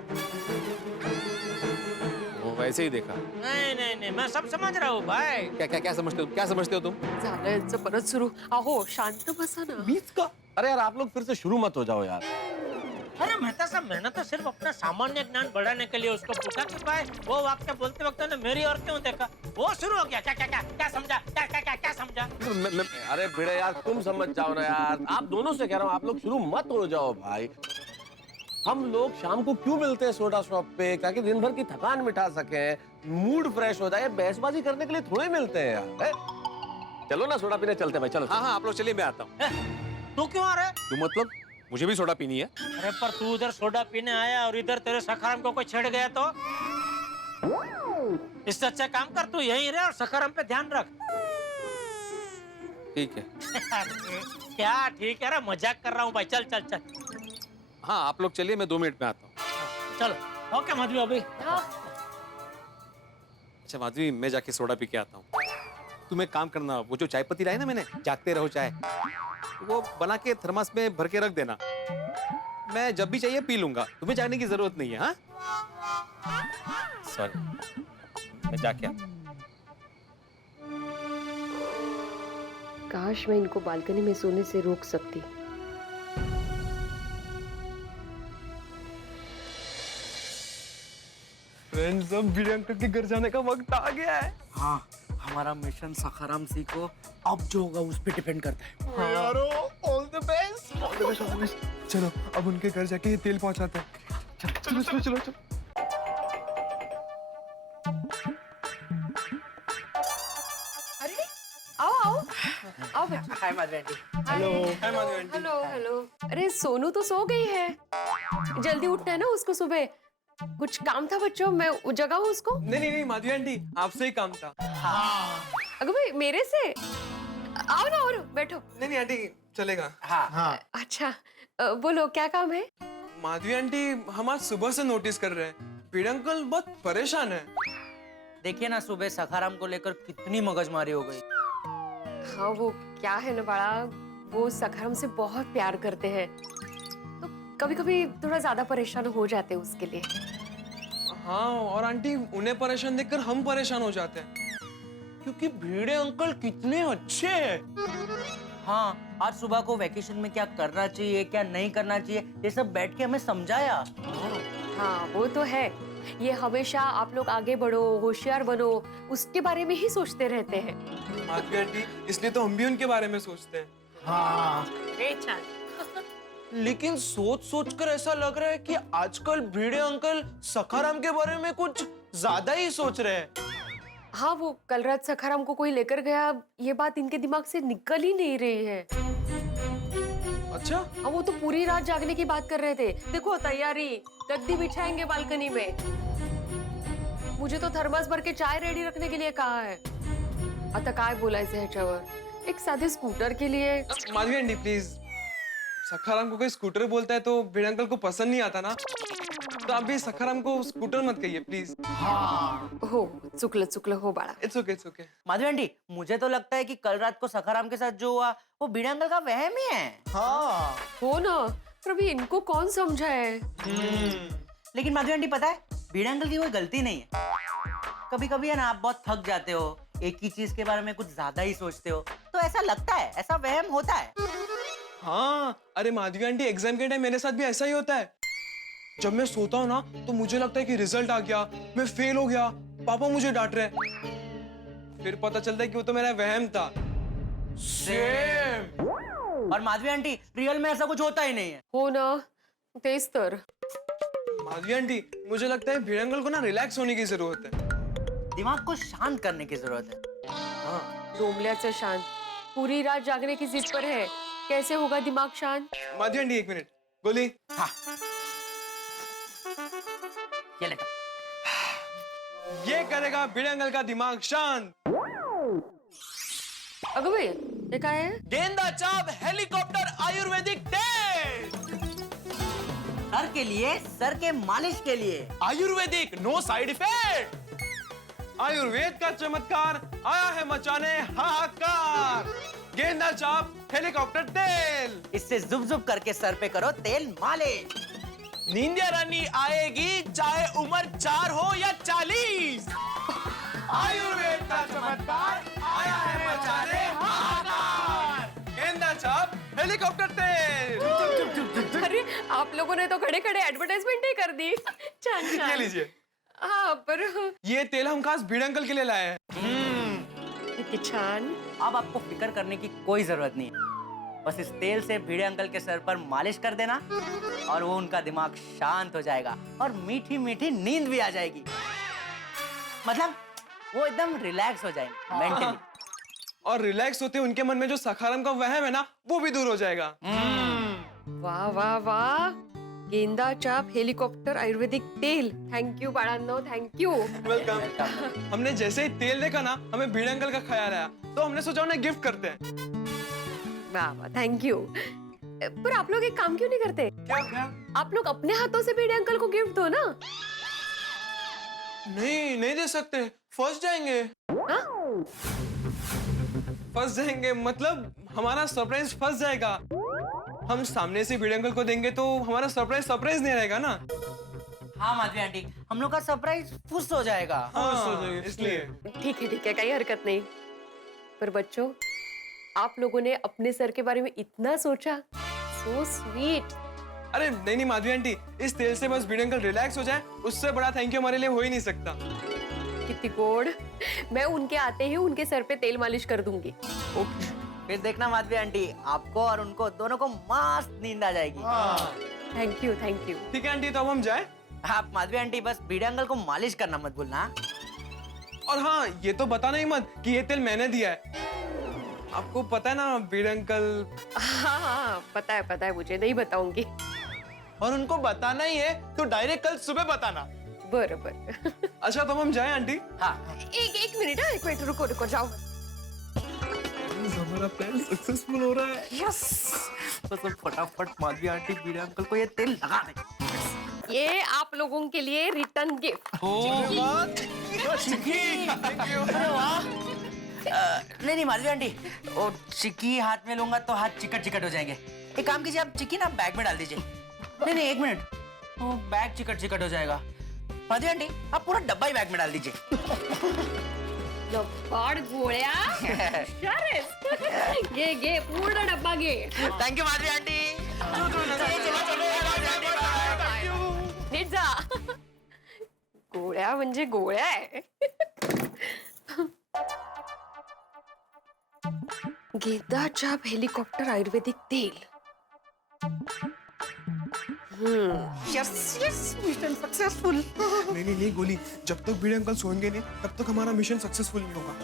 वो वैसे ही देखा। नहीं, मैं सब समझ रहा हूँ भाई। क्या समझते हो तुम? झालं यांचं परत सुरू। अहो शांत बसा ना। बीच का? अरे यार आप लोग फिर से शुरू मत हो जाओ यार। अरे मेहता साहब, मैंने तो सिर्फ अपना सामान्य ज्ञान बढ़ाने के लिए उसको पूछा कि भाई वो वाक्य बोलते वक्त ने मेरी और क्यों देखा? वो शुरू हो गया क्या समझा? क्या समझा? अरे भिड़े यार, तुम समझ जाओ ना यार, आप दोनों से कह रहा हूँ, आप लोग शुरू मत हो जाओ भाई। हम लोग शाम को क्यों मिलते हैं सोडा शॉप पे? ताकि दिन भर की थकान मिटा सके, मूड फ्रेश हो जाए। बहसबाजी करने के लिए थोड़े मिलते हैं यार। चलो ना सोडा पीने चलते हैं भाई, चलो। हाँ, आप लोग चलिए, मैं आता हूँ। तू क्यों आ रहा है? तू मतलब? मुझे भी सोडा पीनी है। अरे पर तू उधर सोडा पीने आया और इधर तेरे सखाराम को कोई छेड़ गया तो? इससे अच्छा काम कर, तू यहीं रहे और सखाराम पे ध्यान रख। ठीक है। क्या ठीक है? मजाक कर रहा हूँ भाई, चल। हाँ, आप लोग चलिए, मैं 2 मिनट में आता हूँ। चलो। ओके माधवी अभी। अच्छा माधवी, मैं जाके सोडा पी के आता हूँ। तुम एक काम करना, वो जो चाय पत्ती लाई ना मैंने, जागते रहो चाय, वो बना के थर्मस में भर के रख देना। मैं जब भी चाहिए पी लूंगा, तुम्हें जाने की जरूरत नहीं है। हाँ, सॉरी, मैं जाके आता हूँ। काश मैं इनको बालकनी में सोने से रोक सकती। फ्रेंड्स, अब भिड़े अंकल के घर जाने का वक्त आ गया है। हाँ, हमारा मिशन सखाराम सी को अब जो होगा उस पे डिपेंड करता है। हाँ। यारो, ऑल द बेस्ट। चलो अब उनके घर जाके ये तेल पहुंचाते हैं। चलो। अरे आओ बच्चों। हाय माधवी आंटी। हेलो। अरे सोनू तो सो गई है, जल्दी उठना है ना उसको सुबह। कुछ काम था बच्चों, मैं जगाऊं उसको? नहीं माधवी आंटी, आपसे ही काम था। अगर भाई मेरे से? आओ ना, और बैठो। नहीं आंटी, चलेगा। हाँ। अच्छा, बोलो क्या काम है? माधवी आंटी, हम आज सुबह से नोटिस कर रहे हैं, भिड़े अंकल बहुत परेशान है। देखिए ना, सुबह सखाराम को लेकर कितनी मगजमारी हो गई। हाँ, वो क्या है ना बड़ा, वो सखाराम से बहुत प्यार करते हैं, तो कभी कभी थोड़ा ज्यादा परेशान हो जाते हैं उसके लिए। हाँ, और आंटी उन्हें परेशान देखकर हम परेशान हो जाते हैं, क्योंकि भिड़े अंकल कितने अच्छे हैं। हाँ, आज सुबह को वैकेशन में क्या करना चाहिए क्या नहीं करना चाहिए ये सब बैठ के हमें समझाया। हाँ वो तो है। ये हमेशा आप लोग आगे बढ़ो, होशियार बनो, उसके बारे में ही सोचते रहते हैं। माधवी आंटी, इसलिए तो हम भी उनके बारे में सोचते हैं। हाँ। लेकिन सोच सोच कर ऐसा लग रहा है कि आजकल भिड़े अंकल सखाराम के बारे में कुछ ज्यादा ही सोच रहे हैं। हाँ, वो कल रात सखाराम को कोई लेकर गया, ये बात इनके दिमाग से निकल ही नहीं रही है। अच्छा? हाँ, वो तो पूरी रात जागने की बात कर रहे थे। देखो तैयारी, गद्दी बिछाएंगे बालकनी में। मुझे तो थर्मस भर के चाय रेडी रखने के लिए कहा है। आता काय बोलायचं ह्याच्यावर? एक साधे स्कूटर के लिए। माधवी आंटी प्लीज, सखाराम को कोई स्कूटर बोलता है तो भिड़े अंकल को पसंद नहीं आता ना, तो आप भी सखाराम को स्कूटर मत कहिए प्लीज। हाँ। हो, चुकलं हो बाळा। It's okay. माधवी आंटी, मुझे तो लगता है कि कल रात को सखाराम के साथ जो हुआ वो भिड़े अंकल का वहम ही है। हाँ। हो ना, पर अभी इनको कौन समझाए? लेकिन माधवी आंटी पता है, भिड़े अंकल की कोई गलती नहीं है। कभी कभी है ना, आप बहुत थक जाते हो, एक ही चीज के बारे में कुछ ज्यादा ही सोचते हो, तो ऐसा लगता है, ऐसा वहम होता है। हाँ, अरे माधवी आंटी, एग्जाम के टाइम मेरे साथ भी ऐसा ही होता है। जब मैं सोता हूँ ना तो मुझे लगता है कि रिजल्ट आ गया, मैं फेल हो गया, पापा मुझे डांट रहे हैं। फिर पता चलता है कि वो तो मेरा वहम था। सेम। और माधवी आंटी, रियल में ऐसा कुछ होता ही नहीं है। हो ना, तेज तर। माधवी आंटी, मुझे लगता है भिड़े अंकल को ना रिलैक्स होने की जरूरत है। दिमाग को शांत करने की जरूरत है। हाँ। डोमल्याचं शांत, पूरी रात जागने की जिद पर है, कैसे होगा दिमाग शांत? माधवी आंटी, एक मिनट, गोली। हाँ। ये ले। ये करेगा भिड़े अंकल का दिमाग शांत। अगं बाई, हे काय आहे? गेंदा चाप हेलीकॉप्टर आयुर्वेदिक तेल। सर के लिए, सर के मालिश के लिए। Ayurvedic, no side effect. Ayurveda का चमत्कार आया है मचाने हाहाकार। गेंदा चाप हेलीकॉप्टर तेल, इससे जुब जुब करके सर पे करो तेल मालिश। नींदिया रानी आएगी चाहे उम्र 4 हो या 40। आयुर्वेद का चमत्कार आया है मचाने हाहाकार। गेंदा चाप हेलीकॉप्टर तेल। अरे आप लोगों ने तो खड़े खड़े एडवर्टाइजमेंट ही कर दी। छान ये छान। लीजिए। हाँ, पर ये तेल हम खास भिड़े अंकल के लिए लाए हैं। किती छान। अब आपको फिक्र करने की कोई जरूरत नहीं है। बस इस तेल से भिड़े अंकल के सर पर मालिश कर देना और वो उनका दिमाग शांत हो जाएगा और मीठी मीठी नींद भी आ जाएगी। मतलब वो एकदम रिलैक्स हो जाएंगे मेंटली। और रिलैक्स होते उनके मन में जो सखाराम का वहम है ना, वो भी दूर हो जाएगा। वाह वाह वाह, गेंदा चाप हेलीकॉप्टर आयुर्वेदिक तेल। थैंक यू बाळांनो, थैंक यू। वेलकम। हमने जैसे ही तेल देखा ना, हमें भिड़े अंकल का ख्याल आया, तो हमने सोचा उन्हें गिफ्ट करते हैं। वाह वाह, थैंक यू। पर आप लोग एक काम क्यों नहीं करते? क्या? आप लोग अपने हाथों से भिड़े अंकल को गिफ्ट दो ना। नहीं दे सकते, फंस जाएंगे। हाँ? फंस जाएंगे मतलब हमारा सरप्राइज फंस जाएगा। हम सामने से भिड़े अंकल को देंगे तो हमारा सरप्राइज नहीं रहेगा ना। हाँ माधवी आंटी, हम लोग का सरप्राइज फुस हो जाएगा। हाँ, इसलिए। ठीक है, कोई हरकत नहीं। पर बच्चों, आप लोगों ने अपने सर के बारे में इतना सोचा, सो स्वीट। अरे नहीं माधवी आंटी, इस तेल से बस भिड़े अंकल रिलैक्स हो जाए, उससे बड़ा थैंक यू हमारे लिए हो ही नहीं सकता। कितनी गोड। मैं उनके आते ही उनके सर पे तेल मालिश कर दूंगी। फिर देखना माधवी आंटी, आपको और उनको दोनों को मस्त नींद आ जाएगी। Thank you. ठीक है आंटी, तो अब हम जाए। आप माधवी आंटी बस भिड़े अंकल को मालिश करना मत भूलना। और हाँ, ये तो बताना ही मत कि ये तेल मैंने दिया है। आपको पता है ना भिड़े अंकल। हाँ, पता है, मुझे नहीं बताऊंगी। और उनको बताना ही है तो डायरेक्ट कल सुबह बताना। बरोबर। अच्छा, तो हम जाए आंटी। हाँ। एक मिनट, रुको, जाओ। हमारा प्लान सक्सेसफुल हो रहा है। यस। तो सब फटाफट माधवी आंटी भिड़े अंकल को ये तेल लगा दे। ये आप लोगों के लिए रिटर्न गिफ्ट। नहीं माधवी आंटी, वो चिक्की हाथ में लूंगा तो हाथ चिकट हो जाएंगे। एक काम कीजिए, आप चिक्की ना बैग में डाल दीजिए। नहीं एक मिनट, वो बैग चिकट हो जाएगा। माधवी आंटी, आप पूरा डब्बा ही बैग में डाल दीजिए। लबाड गोळ्या हुशार आहेस. घे पूर्ण डब्बा घे. Thank you Madhavi aunty. नीट जा. गोळ्या म्हणजे गोळ्या आहे. गेंदा हेलिकॉप्टर आयुर्वेदिक तेल. Mission successful. नहीं गोली, जब तक भिड़े अंकल सोएंगे नहीं तब तक हमारा मिशन सक्सेसफुल नहीं होगा.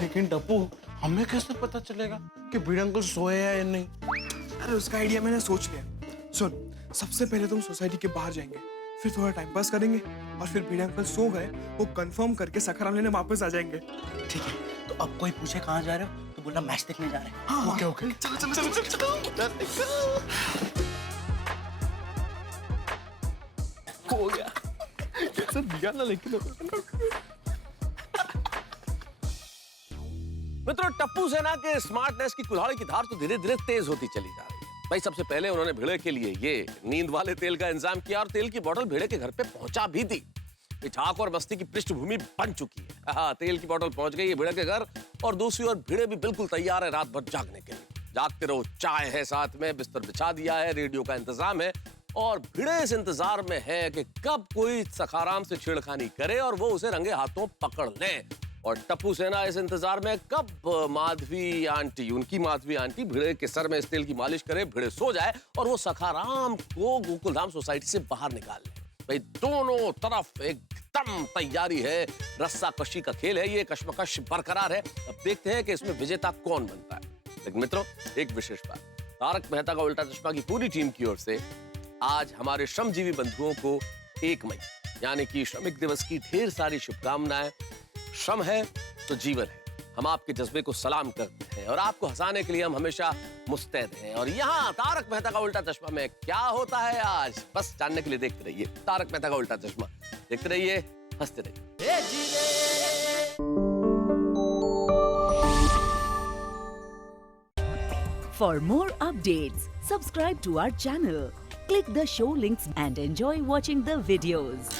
लेकिन टप्पू, हमें कैसे पता चलेगा कि भिड़े अंकल सोए हैं या नहीं? अरे उसका आइडिया मैंने सोच लिया. सुन, सबसे पहले तुम सोसाइटी के बाहर जाएंगे, फिर थोड़ा टाइम पास करेंगे और फिर भिड़े अंकल सो गए वो कंफर्म करके सखाराम लेने वापस आ जाएंगे. ठीक है, तो अब कोई पूछे कहाँ जा रहे हो तो बोलना मैच देखने जा रहे हैं. हाँ, ओके. चलो. हो गया. कैसे दिया ना लेकिन. मित्रों, टप्पू सेना के स्मार्टनेस की कुल्हाड़ी की धार तो धीरे धीरे तेज होती चली जा रही है. भाई, सबसे पहले उन्होंने भिड़े के लिए ये नींद वाले तेल का इंतजाम किया और तेल की बोतल भिड़े के घर पे पहुंचा भी दी. ठहाक और मस्ती की पृष्ठभूमि बन चुकी है. हाँ, तेल की बोतल पहुंच गई है भिड़े के घर और दूसरी ओर भिड़े भी बिल्कुल तैयार है रात भर जागने के लिए. जागते रहो, चाय है साथ में, बिस्तर बिछा दिया है, रेडियो का इंतजाम है और भिड़े इस इंतजार में है कि कब कोई सखाराम से छेड़खानी करे और वो उसे रंगे हाथों पकड़ ले. और टप्पू सेना इस इंतजार में कब माधवी आंटी भिड़े के सर में इस तेल की मालिश करे, भिड़े सो जाए और वो सखाराम को गोकुलधाम सोसाइटी से बाहर निकाल ले. भाई, दोनों तरफ एकदम तैयारी है. रस्सा कशी का खेल है, ये कश्मकश बरकरार है. अब देखते हैं कि इसमें विजेता कौन बनता है. लेकिन मित्रों, एक विशेष बात, तारक मेहता का उल्टा चश्मा की पूरी टीम की ओर से आज हमारे श्रमजीवी बंधुओं को 1 मई यानी कि श्रमिक दिवस की ढेर सारी शुभकामनाएं. श्रम है तो जीवन है. हम आपके जज्बे को सलाम करते हैं और आपको हंसाने के लिए हम हमेशा मुस्तैद हैं. और यहाँ तारक मेहता का उल्टा चश्मा में क्या होता है आज, बस जानने के लिए देखते रहिए तारक मेहता का उल्टा चश्मा. देखते रहिए, हंसते रहिए. For more updates, subscribe to our channel, click the show links and enjoy watching the videos.